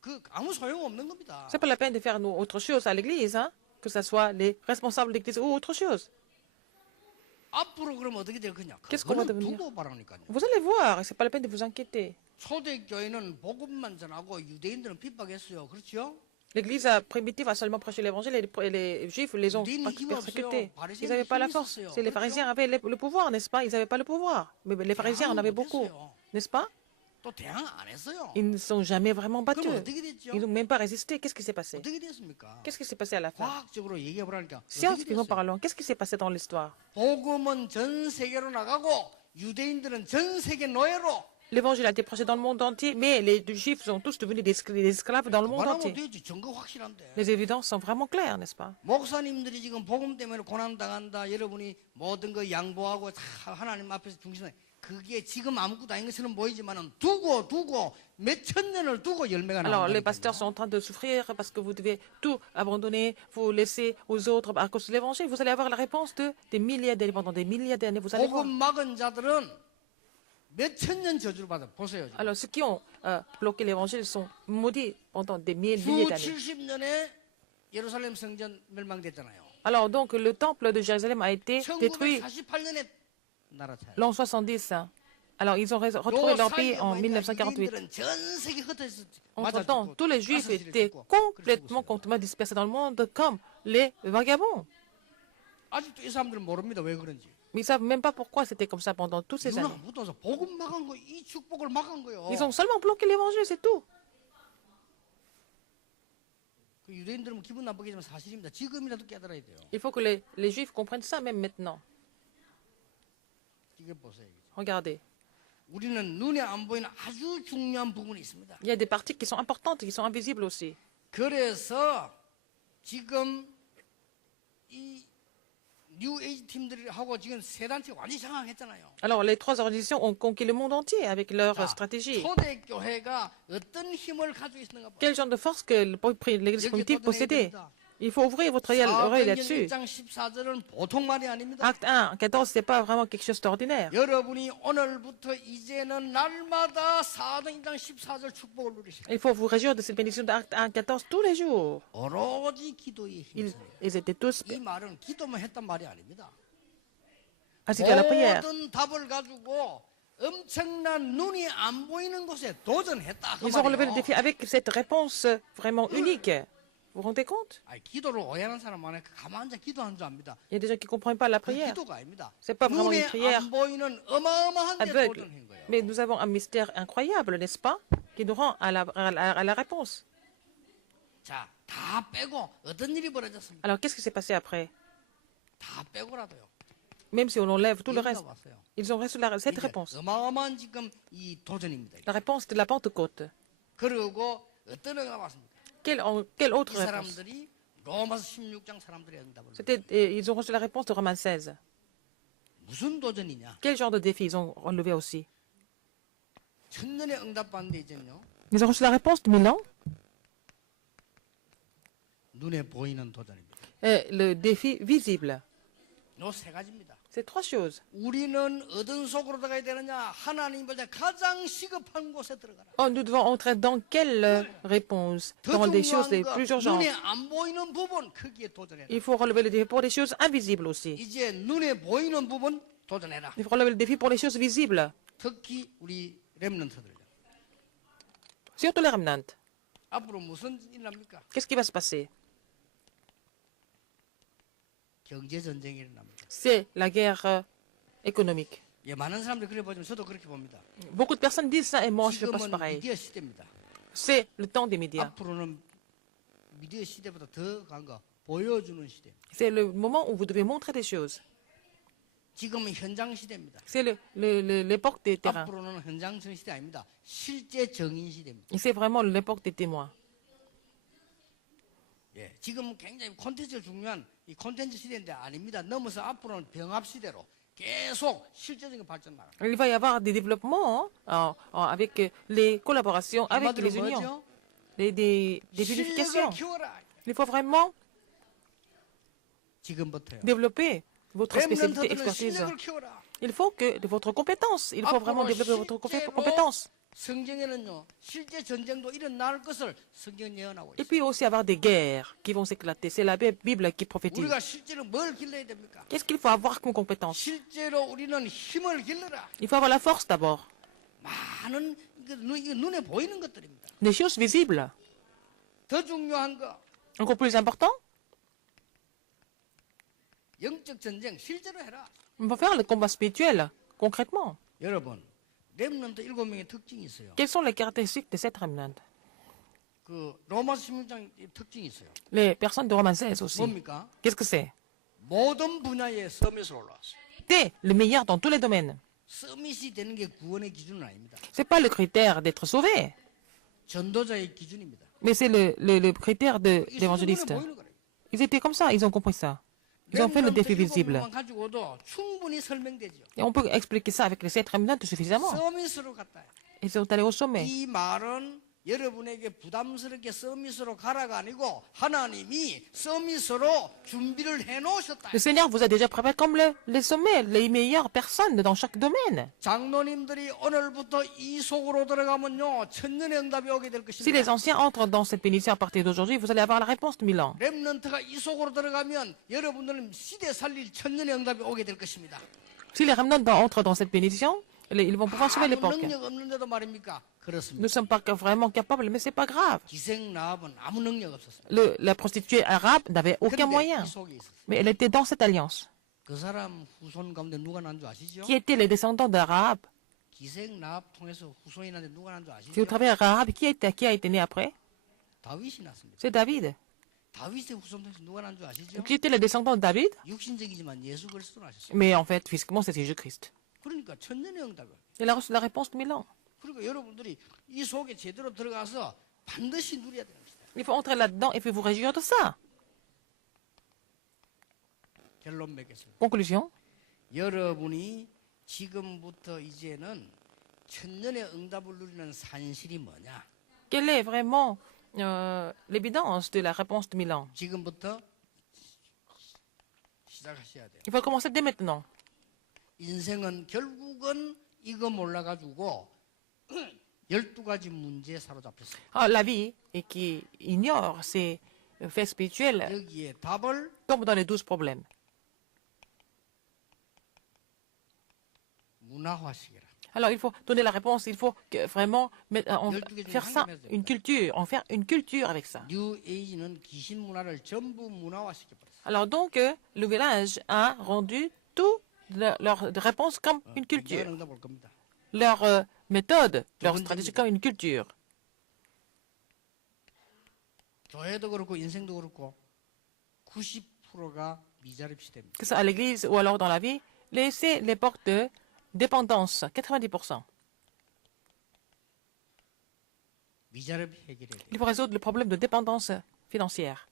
그 아무 소용 없는 겁니다. C'est pas la peine de faire autre chose à l'église, hein, que ce soit les responsables d'église ou autre chose. 앞으로 그럼 어떻게 될 거냐? Qu'est-ce qu'on va 그거는 devenir? 두고 봐라니까요. Vous allez voir, et c'est pas la peine de vous inquiéter. 초대교회는 복음만 전하고 유대인들은 핍박했어요. 그렇죠? L'église primitive a seulement prêché l'évangile et les juifs les ont persécutés. Ils n'avaient pas la force. C'est les pharisiens avaient le pouvoir, n'est-ce pas? Ils n'avaient pas le pouvoir. Mais les pharisiens en avaient beaucoup, n'est-ce pas? 또 대항 안 했어요. Ils ne sont jamais vraiment battus. 그럼 어떻게 됐죠? Ils n'ont même pas résisté. Qu'est-ce qui s'est passé? 어떻게 됐습니까? Qu'est-ce qui s'est passé à la fin? 과학적으로 얘기해 보라니까. 어떻게 Scientifiquement 됐어요? parlant, qu'est-ce qui s'est passé dans l'histoire? 복음은 전 세계로 나가고 유대인들은 전 세계 노예로. L'évangile a été prêché dans le monde entier, mais les juifs sont tous devenus des esclaves dans le monde 말하면 entier. 되지. 증거 확실한데. Les évidences sont vraiment claires, n'est-ce pas? 목사님들이 지금 복음 때문에 고난 당한다. 여러분이 모든 거 양보하고 다 하나님 앞에서 중심에 그게 지금 아무것도 아닌 것처럼 보이지만은 두고 몇 천 년을 두고 열매가 Alors, les 나온다는 pasteurs sont en train de souffrir parce que vous devez tout abandonner, vous laisser aux autres à cause de l'évangile. Vous allez avoir la réponse de des milliers d'années, pendant des milliers d'années, vous allez voir. 복음 막은 자들은 몇 천 년 저주를 받아 보세요. 지금. Alors, ceux qui ont bloqué l'évangile sont maudits pendant des milliers 수 d'années. 70년에 예루살렘 성전 멸망됐잖아요. Alors, donc, le temple de Jérusalem a été détruit 1948년에 나라 차요. l'an 70. Hein. Alors, ils ont retrouvé leur pays en 1948. Entre-temps, tous les Juifs étaient complètement dispersés dans le monde comme les vagabonds. 아직도 이 사람들은 모릅니다. 왜 그런지. Mais ils ne savent même pas pourquoi c'était comme ça pendant toutes ces 누나 années. 묻어서 복음 막은 거, 이 축복을 막은 거요. Ils ont seulement bloqué l'évangile, c'est tout. 그 유대인들은 기분 나쁘겠지만 사실입니다. 지금이라도 깨달아야 돼요. Il faut que les Juifs comprennent ça même maintenant. 이게 보세요. Regardez, 우리는 눈에 안 보이는 아주 중요한 부분이 있습니다. il y a des parties qui sont importantes, qui sont invisibles aussi. 그래서 지금 이 뉴에이지 팀들이 하고 지금 세 단체가 완전히 장악했잖아요. Alors, les trois organisations ont conquis le monde entier avec leur 자, stratégie. 초대교회가 어떤 힘을 가지고 있는가 봐. Quel genre de force que l'Église primitive possédait? Il faut ouvrir votre oreille là-dessus. 1장 14절은 보통 말이 아닙니다. Acte 1, 14, c'est pas vraiment quelque chose d'ordinaire. 여러분이 오늘부터 이제는 날마다 4장 1장 14절 축복을 누리시고 Il faut vous réjouir de cette bénédiction d'Acte 1, 14 tous les jours. 오로지 기도에 힘써요. Ils étaient tous 이 말은 기도만 했단 말이 아닙니다. assidus à la prière. 모든 답을 가지고 엄청난 눈이 안 보이는 곳에 도전했다. 그 Ils ont relevé le 말이에요. défi avec cette réponse vraiment unique. Vous vous rendez compte? 아니, 기도를 오해하는 사람 많아요. 가만 앉아 기도하는 줄 압니다. Il y a des gens qui ne comprennent pas la 그 prière. 기도가 아닙니다. C'est pas vraiment 눈에 une prière 안 보이는 어마어마한 데 aveugle. 도전한 거예요. Mais nous avons un mystère incroyable, n'est-ce pas? Qui nous rend à la réponse. 자, 다 빼고 어떤 일이 벌어졌습니까? Alors, qu'est-ce qui s'est passé après? 다 빼고라도요. Même si on enlève tout le 이유가 reste, 왔어요. ils ont reçu cette 이게 réponse. 어마어마한 지금 이 도전입니다. La réponse de la Pentecôte. 그리고 어떤 애가 왔습니까? Quelle 이 autre réponse? 사람들이 로마서 16장 사람들의 응답을 Ils ont reçu la réponse de Romains 16. 무슨 도전이냐? Quel genre de défi ils ont relevé aussi? 천년의 응답받는데 이제는요. Ils ont reçu la réponse de Milan. 눈에 보이는 도전입니다. Le défi visible. 요 세 가지입니다. C'est trois choses. 우리는 어떤 속으로 들어가야 되느냐? 하나님 볼 때 가장 시급한 곳에 들어가라. Oh, nous devons entrer dans quelle réponse? 더 Dans les choses 중요한 les 거 plus urgentes. 눈에 안 보이는 부분 거기에 도전해라. Il faut relever le défi pour les choses invisibles aussi. 이제 눈에 보이는 부분 도전해라. Il faut relever le défi pour les choses visibles. 특히 우리 렘넌트들. Surtout les remnants. 앞으로 무슨 일 납니까? Qu'est-ce qui va se passer? 경제 전쟁이 일어납니다. C'est la guerre économique. 예, 많은 사람들이 그래 보지만 저도 그렇게 봅니다. Beaucoup de personnes disent ça et moi je pense 지금은 pareil. 미디어 시대입니다. C'est le temps des médias. 앞으로는 미디어 시대보다 더 간 거 보여주는 시대. C'est le moment où vous devez montrer des choses. 지금은 현장 시대입니다. C'est l'époque des terrains. 앞으로는 현장 시대 아닙니다. 실제 정인 시대입니다. Et c'est vraiment l'époque des témoins. 예, 지금 굉장히 콘텐츠가 중요한 이 콘텐츠 시대인데 아닙니다. 넘어서 앞으로는 병합 시대로 계속 실제적인 발전 나가. Il va y avoir des développements avec les collaborations, avec les unions, 뭐죠? des 실력을 vérifications. 키워라. Il faut vraiment 지금부터요. développer votre spécialité 렘넌트들은 expertise. 실력을 키워라. Il faut que votre compétence, il faut vraiment développer votre compétence. 성경에는요, 실제 전쟁도 일어날 것을 성경 예언하고 Et 있어요. puis aussi avoir des guerres qui vont s'éclater. C'est la Bible qui prophétise. 우리가 실제로 뭘 길러야 됩니까? Qu'est-ce qu'il faut avoir comme compétence? 실제로 우리는 힘을 길러라. Il faut avoir la force d'abord. 많은 이게 눈에 보이는 것들입니다. Des choses visibles. 더 중요한 거 Encore plus important, 영적 전쟁 실제로 해라. on va faire le combat spirituel, concrètement. 여러분, 렘넌트 7명의 특징이 있어요. Quelles sont les caractéristiques de cette remnant? 그 로마서 16장 특징이 있어요. Les personnes de Romains 16 aussi. 뭡니까? Qu'est-ce que c'est? 모든 분야에 서밋으로 올라왔어요. T'es le meilleur dans tous les domaines. 서밋이 되는 게 구원의 기준은 아닙니다. C'est pas le critère d'être sauvé, 전도자의 기준입니다. mais c'est le critère de 이게 l'évangéliste. 성경에 보이는 거예요. Ils étaient comme ça, ils ont compris ça. Ils ont fait le défi 렘넌트 visible. 7명만 가지고도 충분히 설명되죠. Et on peut expliquer ça avec les 7 remnants suffisamment. 서밋으로 갔다. Ils sont allés au sommet. 이 말은 여러분에게 부담스럽게 서밋으로 가라가 아니고 하나님이 서밋으로 준비를 해놓으셨다. Le Seigneur vous a déjà préparé comme les sommets, les meilleures personnes dans chaque domaine. 장로님들이 오늘부터 이 속으로 들어가면요 천년의 응답이 오게 될 Si 것입니다. les anciens entrent dans cette bénédiction à partir d'aujourd'hui, vous allez avoir la réponse de Milan. 렘넌트가 이 속으로 들어가면 여러분들은 시대 살릴 천년의 응답이 오게 될 것입니다. Si les remnants entrent dans cette bénédiction, ils vont pouvoir sauver 아무 l'époque. 능력 없는데도 말입니까? 그렇습니다. Nous ne sommes pas vraiment capables, mais c'est pas grave. 기생 라합은 아무 능력 없었습니다. La prostituée arabe n'avait aucun 그런데 moyen, 이 속에 있었어요. mais elle était dans cette alliance. 그 사람 후손 가운데 누가 난 줄 아시죠? Qui étaient les descendants d'Arab? 기생 라합 통해서 후손이 났는데 누가 난 줄 Si vous 아시죠? travaillez Rahab, qui a été né après? 다윗이 났습니다. C'est David. 다윗의 후손 통해서 누가 난 줄 아시죠? Qui étaient les descendants de David? 육신적이지만 예수 그리스도 나셨어요. Mais en fait, physiquement, c'est Jésus-Christ. 그러니까 천년의 응답을. Il a reçu la réponse de Milan. 그러니까 여러분들이 이 속에 제대로 들어가서 반드시 누려야 되는 것이다. Il faut entrer là-dedans et puis vous réjouir de ça. 결론 맺겠습니다. Conclusion. 여러분이 지금부터 이제는 천년의 응답을 누리는 산실이 뭐냐? Quelle est vraiment l'évidence de la réponse de Milan? 지금부터 시작하셔야 돼요. Il faut commencer dès maintenant. 인생은 결국은 이거 몰라가지고 12가지 문제에 사로잡혔어요. Ah, la vie, et qui ignore ces faits spirituels, 여기에 답을 tombe dans les 12 problèmes. 문화화시켜라. Alors, il faut donner la réponse, il faut vraiment faire ça, en faire une culture avec ça. 뉴 에이지는 귀신 문화를 전부 문화화시켜버렸어요. Alors donc, le village a rendu tout leur réponse comme une culture. 응답 올 겁니다. Leur méthode, leur stratégie comme une culture. 교회도 그렇고 인생도 그렇고 90%가 미자립 시대입니다. Que ce soit à l'église ou alors dans la vie, laissez les portes de dépendance, 90%. 미자립 해결해야 돼요. Il faut résoudre le problème de dépendance financière.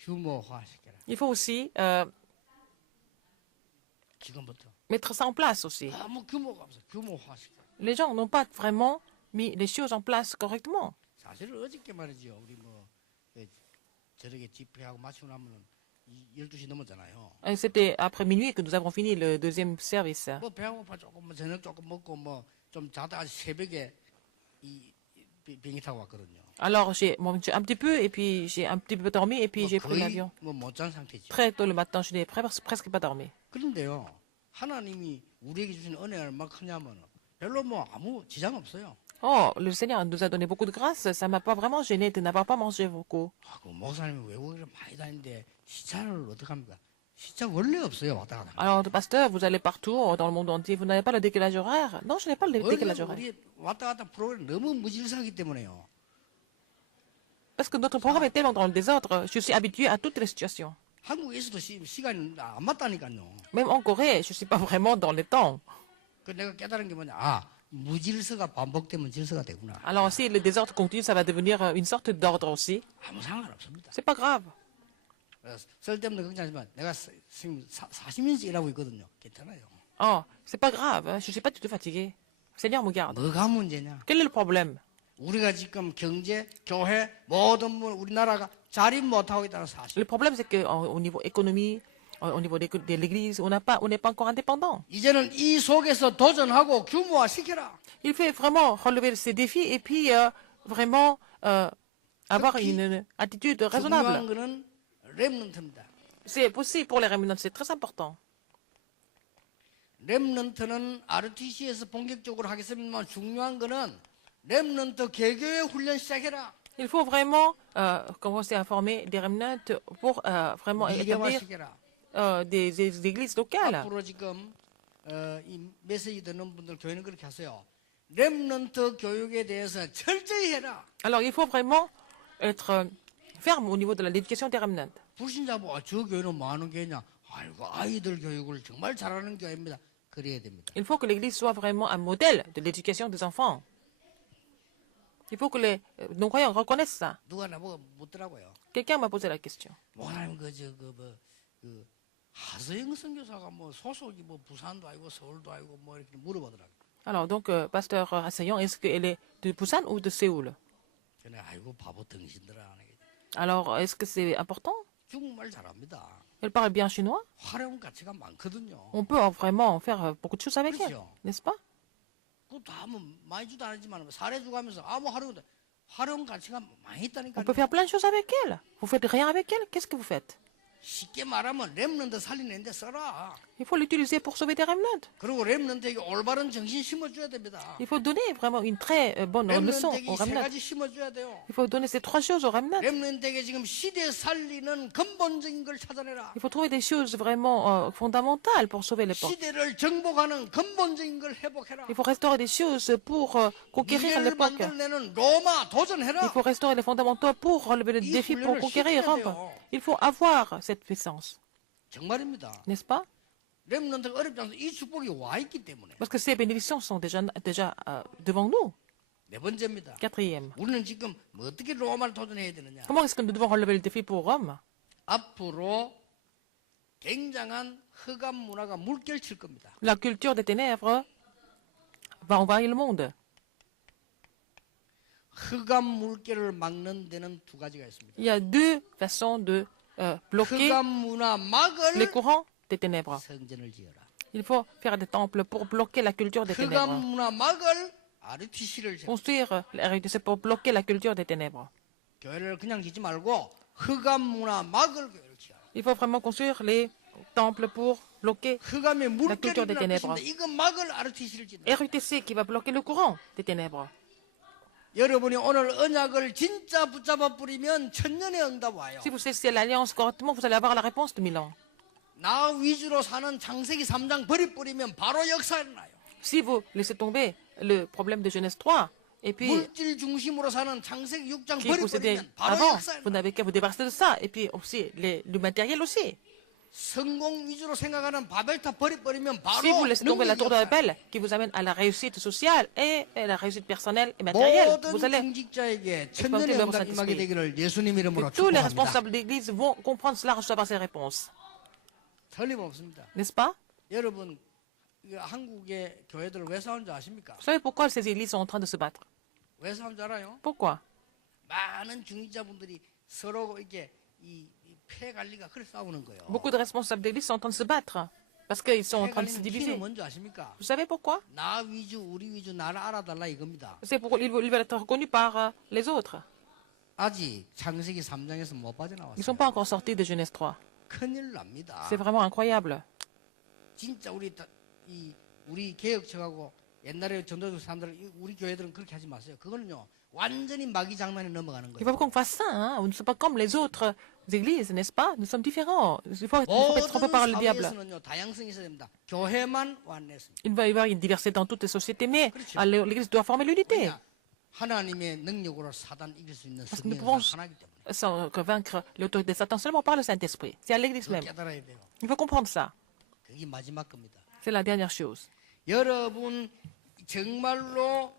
규모화시켜라. Il faut aussi 지금부터. mettre ça en place aussi. 아무 규모가 없어. 규모화시켜라. Les gens n'ont pas vraiment mis les choses en place correctement. 사실 어저께 말이죠. 우리 저녁에 집회하고 마치고 나면은 12시 넘었잖아요. C'était après minuit que nous avons fini le deuxième service. 뭐 배고파 조금 뭐 저녁 조금 먹고 뭐 좀 자다가 새벽에 비행기 타고 왔거든요. Alors j'ai mangé un petit peu et puis j'ai un petit peu dormi et puis j'ai pris l'avion. 뭐못 잔 상태지. Très tôt le matin, je n'ai presque pas dormi. 그런데요. 하나님이 우리에게 주신 은혜가 얼마나 크냐면 별로 뭐 아무 지장 없어요. Oh, le Seigneur nous a donné beaucoup de grâce. Ça m'a pas vraiment gêné de n'avoir pas mangé beaucoup. 아, 그 목사님이 외국에 많이 다니는데 시차를 어떻게 합니까? 시차 원래 없어요. 왔다 갔다. Alors, pasteur, vous allez partout dans le monde entier. Vous n'avez pas le décalage horaire? Non, je n'ai pas le décalage horaire. 우리 왔다 갔다 프로그램 너무 무질서하기 때문에요. Parce que notre programme est tellement dans le désordre. Je suis habitué à toutes les situations. 한국에서도 시간이 안 맞다니까요. Même en Corée, je suis pas vraiment dans les temps. 그 내가 깨달은 게 뭐냐? 아, 무질서가 반복되면 질서가 되구나. Alors, si le désordre continue, ça va devenir une sorte d'ordre aussi. 아무 상관없습니다. C'est pas grave. 쓸데없는 걱정하지만 내가 지금 40년째 일하고 있거든요. 괜찮아요. Oh, c'est pas grave. Je suis pas du tout fatigué. Seigneur me garde. 뭐가 문제냐? Quel est le problème? 우리가 지금 경제, 교회, 모든 우리나라가 자립 못하고 있다는 사실. Le problème, c'est qu'au niveau économie, au niveau de l'Église, on n'est pas encore indépendant. 이제는 이 속에서 도전하고 규모화 시켜라. Il fait vraiment relever ces défis et puis vraiment avoir une attitude 중요한 raisonnable. 거는 렘넌트입니다. C'est possible pour les remnants, c'est très important. 렘넌트는 RTC에서 본격적으로 하겠습니다만 중요한 거는 렘넌트 개교회 훈련 시작해라. Il faut vraiment commencer à former des remnants pour vraiment établir 미래화시켜라. des églises locales. 앞으로 지금 이 메시지 듣는 분들 교회는 그렇게 하세요. 렘넌트 교육에 대해서 철저히 해라. Alors il faut vraiment être ferme au niveau de l'éducation des remnants. 불신자 보고 저 교회는 뭐 하는 교회냐? 아이고 아이들 교육을 정말 잘하는 교회입니다. 그래야 됩니다. Il faut que l'Église soit vraiment un modèle de l'éducation des enfants. Il faut que les non-croyants reconnaissent ça. 누가 나보고 묻더라고요. Quelqu'un m'a posé la question. 뭐라는 그 하서영 선교사가 뭐 소속이 뭐 부산도 아니고 서울도 아니고 뭐 이렇게 물어보더라고요. Alors, donc, pasteur Hassayan, est-ce qu'elle est de Busan ou de Séoul? 전에 아이고 바보 등신들아. Alors, est-ce que c'est important? 중국말 잘합니다. Elle parle bien chinois? 활용 가치가 많거든요. On peut vraiment faire beaucoup de choses avec elle, n'est-ce pas? 그것도 하면 많이 주도 안 하지만 사례 주고 하면서 아무 활용 가치가 많이 있다니까요. On peut faire plein de choses avec elle. Vous faites rien avec elle? Qu'est-ce que vous faites? 쉽게 말하면 렘넌트 살리는데 써라. Il faut l'utiliser pour sauver des remnants. 그리고 렘넌트에게 올바른 정신 심어줘야 됩니다. Il faut donner vraiment une très bonne leçon 렘넌트에게 aux 세 remnants. 가지 심어줘야 돼요. Il faut donner ces trois choses aux remnants. 렘넌트에게 지금 시대 살리는 근본적인 걸 찾아내라. Il faut trouver des choses vraiment fondamentales pour sauver l'époque. 시대를 정복하는 근본적인 걸 회복해라. Il faut restaurer des choses pour conquérir 미래를 l'époque. 만들어내는 로마 도전해라. Il faut restaurer les fondamentaux pour relever le défi pour conquérir Rome. Il faut avoir cette puissance, 정말입니다. n'est-ce pas? 렘넌트가 어렵지 않아서 이 축복이 와 있기 때문에. Parce que ces bénédictions sont déjà devant nous. 네 번째입니다. Quatrième. 우리는 지금 뭐 어떻게 로마를 도전해야 되느냐? Comment est-ce que nous devons relever le défi pour Rome? 앞으로 굉장한 흑암 문화가 물결칠 겁니다. La culture des ténèbres va envahir le monde. 흑암 물결을 막는 데는 두 가지가 있습니다. Il y a deux façons de bloquer 흑암 문화 막을 les courants des ténèbres. 성전을 지어라. Il faut faire des temples pour bloquer la culture des 흑암 ténèbres. 문화 막을 RTC를 지어. Construire c'est pour bloquer la culture des ténèbres. 교회를 그냥 짓지 말고 흑암 문화 막을 교회를 지어라. Il faut vraiment construire les temples pour bloquer 흑암의 물결이 culture des 일어날 ténèbres. 것인데 이거 막을 RTC를 짓는. RUTC qui va bloquer le courant des ténèbres. 여러분이 오늘 언약을 진짜 붙잡아 뿌리면 천년의 응답 와요. Si vous saisissez l'alliance correctement, vous allez avoir la réponse de 1000 ans. 나 위주로 사는 창세기 3장 버리뿌리면 바로 역사 일어나요. Si vous laissez tomber le problème de Genèse 3, et puis 물질 중심으로 사는 창세기 6장 qui possédait 버리뿌리면 바로 avant, 역사 vous 일어나요. n'avez qu'à vous débarrasser de ça, et puis aussi le matériel aussi. 성공 위주로 생각하는 바벨탑 버리뿌리면 바로 Si vous laissez tomber la 능력이 tour de 역사예요. Babel, qui vous amène à la réussite sociale et la réussite personnelle et matérielle, vous 모든 allez 중직자에게 천년의 expérimenter le 응답 Saint-Esprit. 임하게 되기를 예수님 이름으로 que tous les 축복합니다. responsables d'église vont comprendre cela, recevoir ces réponses. 틀림없습니다. N'est-ce pas? 여러분 이 한국의 교회들 왜 싸우는 줄 아십니까? Vous savez pourquoi ces églises sont en train de se battre? 왜 싸우는 줄 알아요? Pourquoi? 많은 중직자분들이 서로 이렇게 폐 관리가 그래 싸우는 거예요. Beaucoup de responsables d'église sont en train de se battre parce qu'ils sont en 폐 train de se 관리는 diviser. 키는 뭔지 아십니까? Vous savez pourquoi? 나 위주, 우리 위주, 나를 알아달라 이겁니다. C'est pour ils veulent être reconnus par les autres. 아직 창세기 3장에서 못 Ils ne 빠져나왔어요. sont pas encore sortis de Genèse 3. 큰일 납니다. C'est vraiment incroyable. 진짜 우리 개혁청하고 옛날에 전도적 사람들 우리 교회들은 그렇게 하지 마세요. 그거는요 완전히 마귀 장난에 넘어가는 Il 거예요. faut qu'on fasse ça. Hein? Nous ne sommes pas comme les autres églises, n'est-ce pas? Nous sommes différents. Il faut être trompé par le diable. 사회에서는요 다양성이 있어야 됩니다. 교회만 완냈습니다. Il va y avoir une diversité dans toutes les sociétés, mais l'église doit former l'unité. 왜냐? 하나님의 능력으로 사단 이길 수 있는 Parce que nous 성령이 pouvons 하나이기 때문에 sans vaincre l'autorité de Satan seulement par le Saint-Esprit. C'est à l'église 그거 même. 깨달아야 돼요. Il faut comprendre ça. 그게 마지막 겁니다. C'est la dernière chose. 여러분 정말로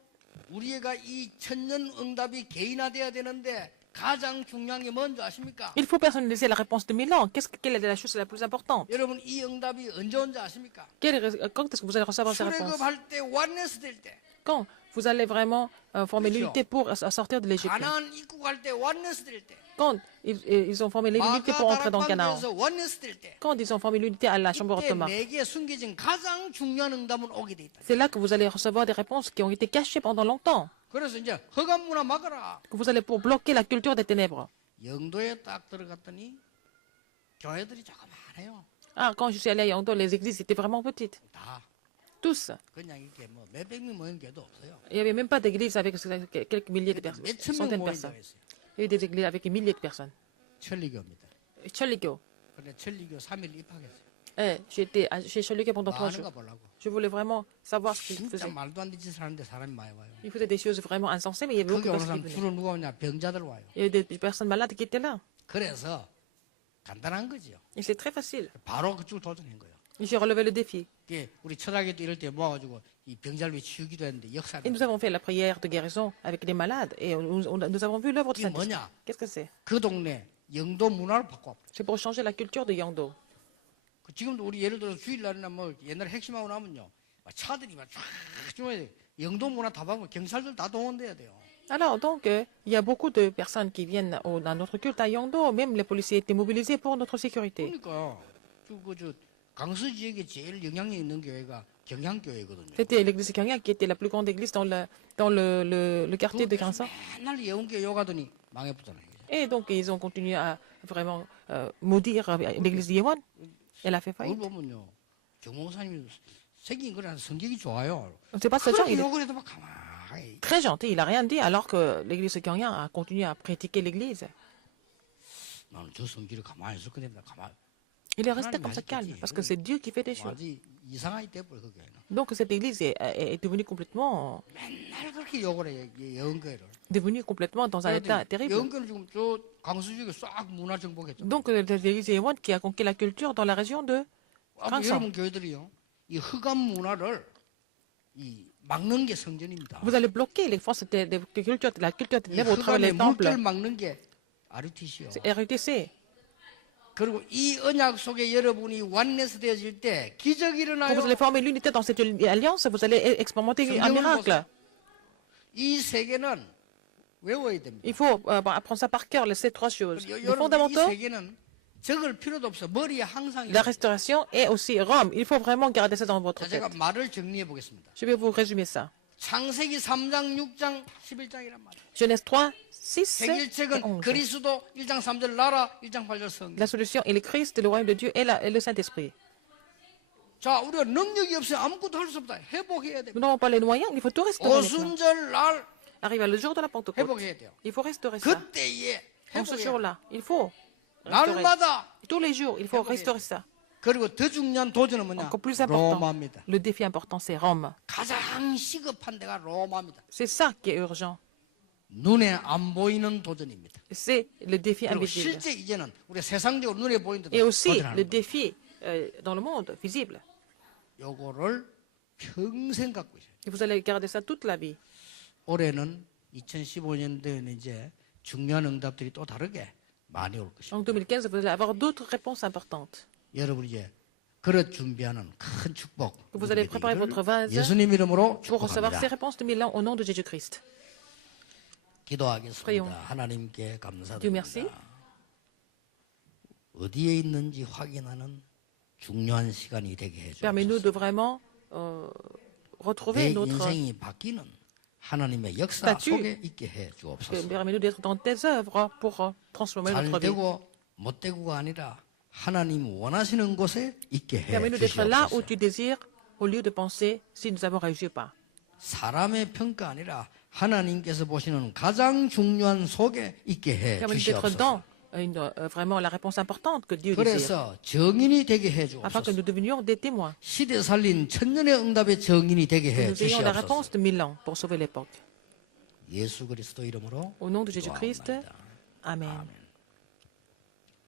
우리가 이 천년 응답이 개인화돼야 되는데 가장 중요한 게 뭔지 아십니까? Il faut personnaliser la réponse de 1000 ans. Quelle est la chose la plus importante? 여러분 이 응답이 언제 온지 아십니까? Quand est-ce que vous allez recevoir ces réponses? 출애굽할 때 완네스 될 때, Quand vous allez vraiment former l'unité pour sortir de l'Égypte. 가나안 입국할 때 완네스 될 때, Quand ils ont formé l'unité pour entrer dans Canaan. 마가다락방에서 완네스 될 때, Quand ils ont formé l'unité à la chambre 이때 ottomane. 내게 숨겨진 가장 중요한 응답은 오게 돼 있다. C'est là que vous allez recevoir des réponses qui ont été cachées pendant longtemps. 그래서 이제 흑암 문화 막아라. Que vous allez pour bloquer la culture des ténèbres. 영도에 딱 들어갔더니 교회들이 조그만해요. Ah, quand je suis allé à Yangdo, les églises étaient vraiment petites. 다 Tous. 그냥 이렇게 뭐 몇백 명 모인 교회도 없어요. Il n'y avait même pas d'église avec quelques milliers de personnes, 몇천 명 centaines de 모인 personnes. 교회 있어요. Il y a eu des églises avec des milliers de personnes. 천리교입니다. Choligyo. 근데 천리교 3일 입학했어요. J'étais chez Choligyo pendant 3 뭐 하는가 jours. 보려고. Je voulais vraiment savoir ce qu'ils 진짜 faisaient. 말도 안 되는 짓을 하는데 사람이 많이 와요. Ils faisaient des choses vraiment insensées, mais il y avait 거기 beaucoup de 오는 personnes 사람 qui venaient. 주로 누가 오냐? 병자들 와요. Il y avait des personnes malades qui étaient là. 그래서 간단한 거지요. Et c'est très facile. 바로 그쪽을 도전한 거예요. J'ai relevé le défi. 이게 우리 초등학교 때 이럴 때 모아가지고 이 병잘비 치우기도 했는데 역사는 Et nous avons fait la prière de guérison avec les malades. Et nous avons vu l'œuvre de 이게 Saint-Esprit. 뭐냐? Qu'est-ce que c'est? 그 동네 영도 문화를 바꿔. C'est pour changer la culture de Yangdo. 지금도 우리 예를 들어 주일날이나 뭐 옛날에 핵심하고 나면요 차들이 막 쫙 주어야 돼. 영도 문화 다 바꾸고 경찰들 다 동원돼야 돼요. Alors, donc, il y a beaucoup de personnes qui viennent dans notre culte à Yangdo. Même les policiers étaient mobilisés pour notre sécurité. 그러니까 저 강서 지역에 제일 영향력 있는 교회가 경향교회거든요. C'était l'église de Kyangya qui était la plus grande église dans le quartier de Grinsan. 맨날 예언교회 욕하더니 망해버잖아요. Et donc, ils ont continué à vraiment maudire l'église de Yewon. Elle a fait 그걸 faillite. 보면요 정목사님이 생긴 거라는 성격이 좋아요. C'est pas ça, 그렇게 il est 욕을 해도 막 가만히. très gentil. Il n'a rien dit alors que l'église de Kyangya a continué à critiquer l'église. 나는 저 성질을 가만히 있을 겁니다. 가만히. Il est resté comme ça calme parce que c'est Dieu qui fait des choses. 아주 이상하게 돼버려 그게. Donc, cette église est devenue complètement 맨날 그렇게 욕을 해 예언교회를. devenue complètement dans un état terrible. 예언교회는 지금 저 강서 지역에 싹 문화 정복했죠. Donc, l'église de Yewon qui a conquis la culture dans la région de Grinsan. 여러분 교회들이요 이 흑암 문화를 이 막는 게 성전입니다. Vous allez bloquer les forces de la culture 이 ténèbres au travers des 흑암의 temples. 물결 막는 게 RUTC요. C'est RUTC. 그리고 이 언약 속에 여러분이 완내스 되어질 때 기적이 Quand 일어나요. vous allez former l'unité dans cette alliance, vous allez expérimenter un miracle. 이 세계는 외워야 됩니다. Il faut apprendre ça par cœur, ces trois choses. Les 여러분 이 fondamentaux, 세계는 적을 필요도 없어. 머리에 항상 la restauration et aussi Rome. Il faut vraiment garder ça dans votre 자, 제가 tête. 말을 정리해 보겠습니다. Je vais vous résumer ça. 창세기 3장, 6장, 11장이란 말이에요. Genèse 3, 6 et 해결책은 11. 그리스도 1장 3절 나라 1장 8절 성경. La solution est le Christ, le royaume de Dieu et le Saint-Esprit. 자, 우리가 능력이 없으면 아무것도 할 수 없다. 회복해야 Nous 됩니다. n'avons pas les moyens, il faut tout restaurer. maintenant. 오순절 날 Arrive le jour de la Pentecôte. 회복해야 돼요. Il faut restaurer ça. 그때에 En ce 회복해야 돼요. jour-là, il faut restaurer. 날마다. Tous les jours, il faut restaurer ça. 그리고 더 중요한 도전은 뭐냐? Encore plus important, 로마입니다. le défi important, c'est Rome. 가장 시급한 데가 로마입니다. C'est ça qui est urgent. 눈에 안 보이는 도전입니다. C'est le défi 그리고 invisible. 실제 이제는 우리 세상적으로 눈에 보이는 데도 Et aussi le 도전하는 거예요. défi dans le monde visible. 요거를 평생 갖고 있어요. Et vous allez garder ça toute la vie. 올해는 2015년도에는 이제 중요한 응답들이 또 다르게 많이 올 것입니다. En 2015, vous allez avoir d'autres réponses importantes. 여러분 이제 그릇 준비하는 큰 축복. Vous allez préparer votre vase 예수님 이름으로 pour recevoir ces 축복합니다. réponses de Milan au nom de Jésus-Christ. 기도하겠습니다. Prions. 하나님께 Dieu merci. 감사드립니다. 어디에 있는지 확인하는 중요한 시간이 되게 해주옵소서. Permets-nous de vraiment retrouver 내 notre... 인생이 바뀌는 하나님의 역사 statut. 속에 있게 해 주옵소서. Permets-nous d'être dans tes œuvres pour transformer 잘 notre vie. 되고 못 되고가 아니라 하나님 원하시는 곳에 있게 해 Permets-nous d'être là où 주시옵소서. tu désires au lieu de penser si nous avons réussi ou pas. 사람의 평가 아니라 하나님께서 보시는 가장 중요한 속에 있게 해 Permets-nous d'être 주시옵소서. dans vraiment la réponse importante que Dieu désire. 그래서 정인이 되게 해 Afin que 주옵소서. nous devenions des témoins. 시대 살린 천년의 응답의 정인이 되게 Que 해 nous ayons la 주시옵소서. réponse de 1000 ans pour sauver l'époque. 예수 그리스도 이름으로 Au nom de Jésus-Christ, 기도합니다. Amen. 아멘.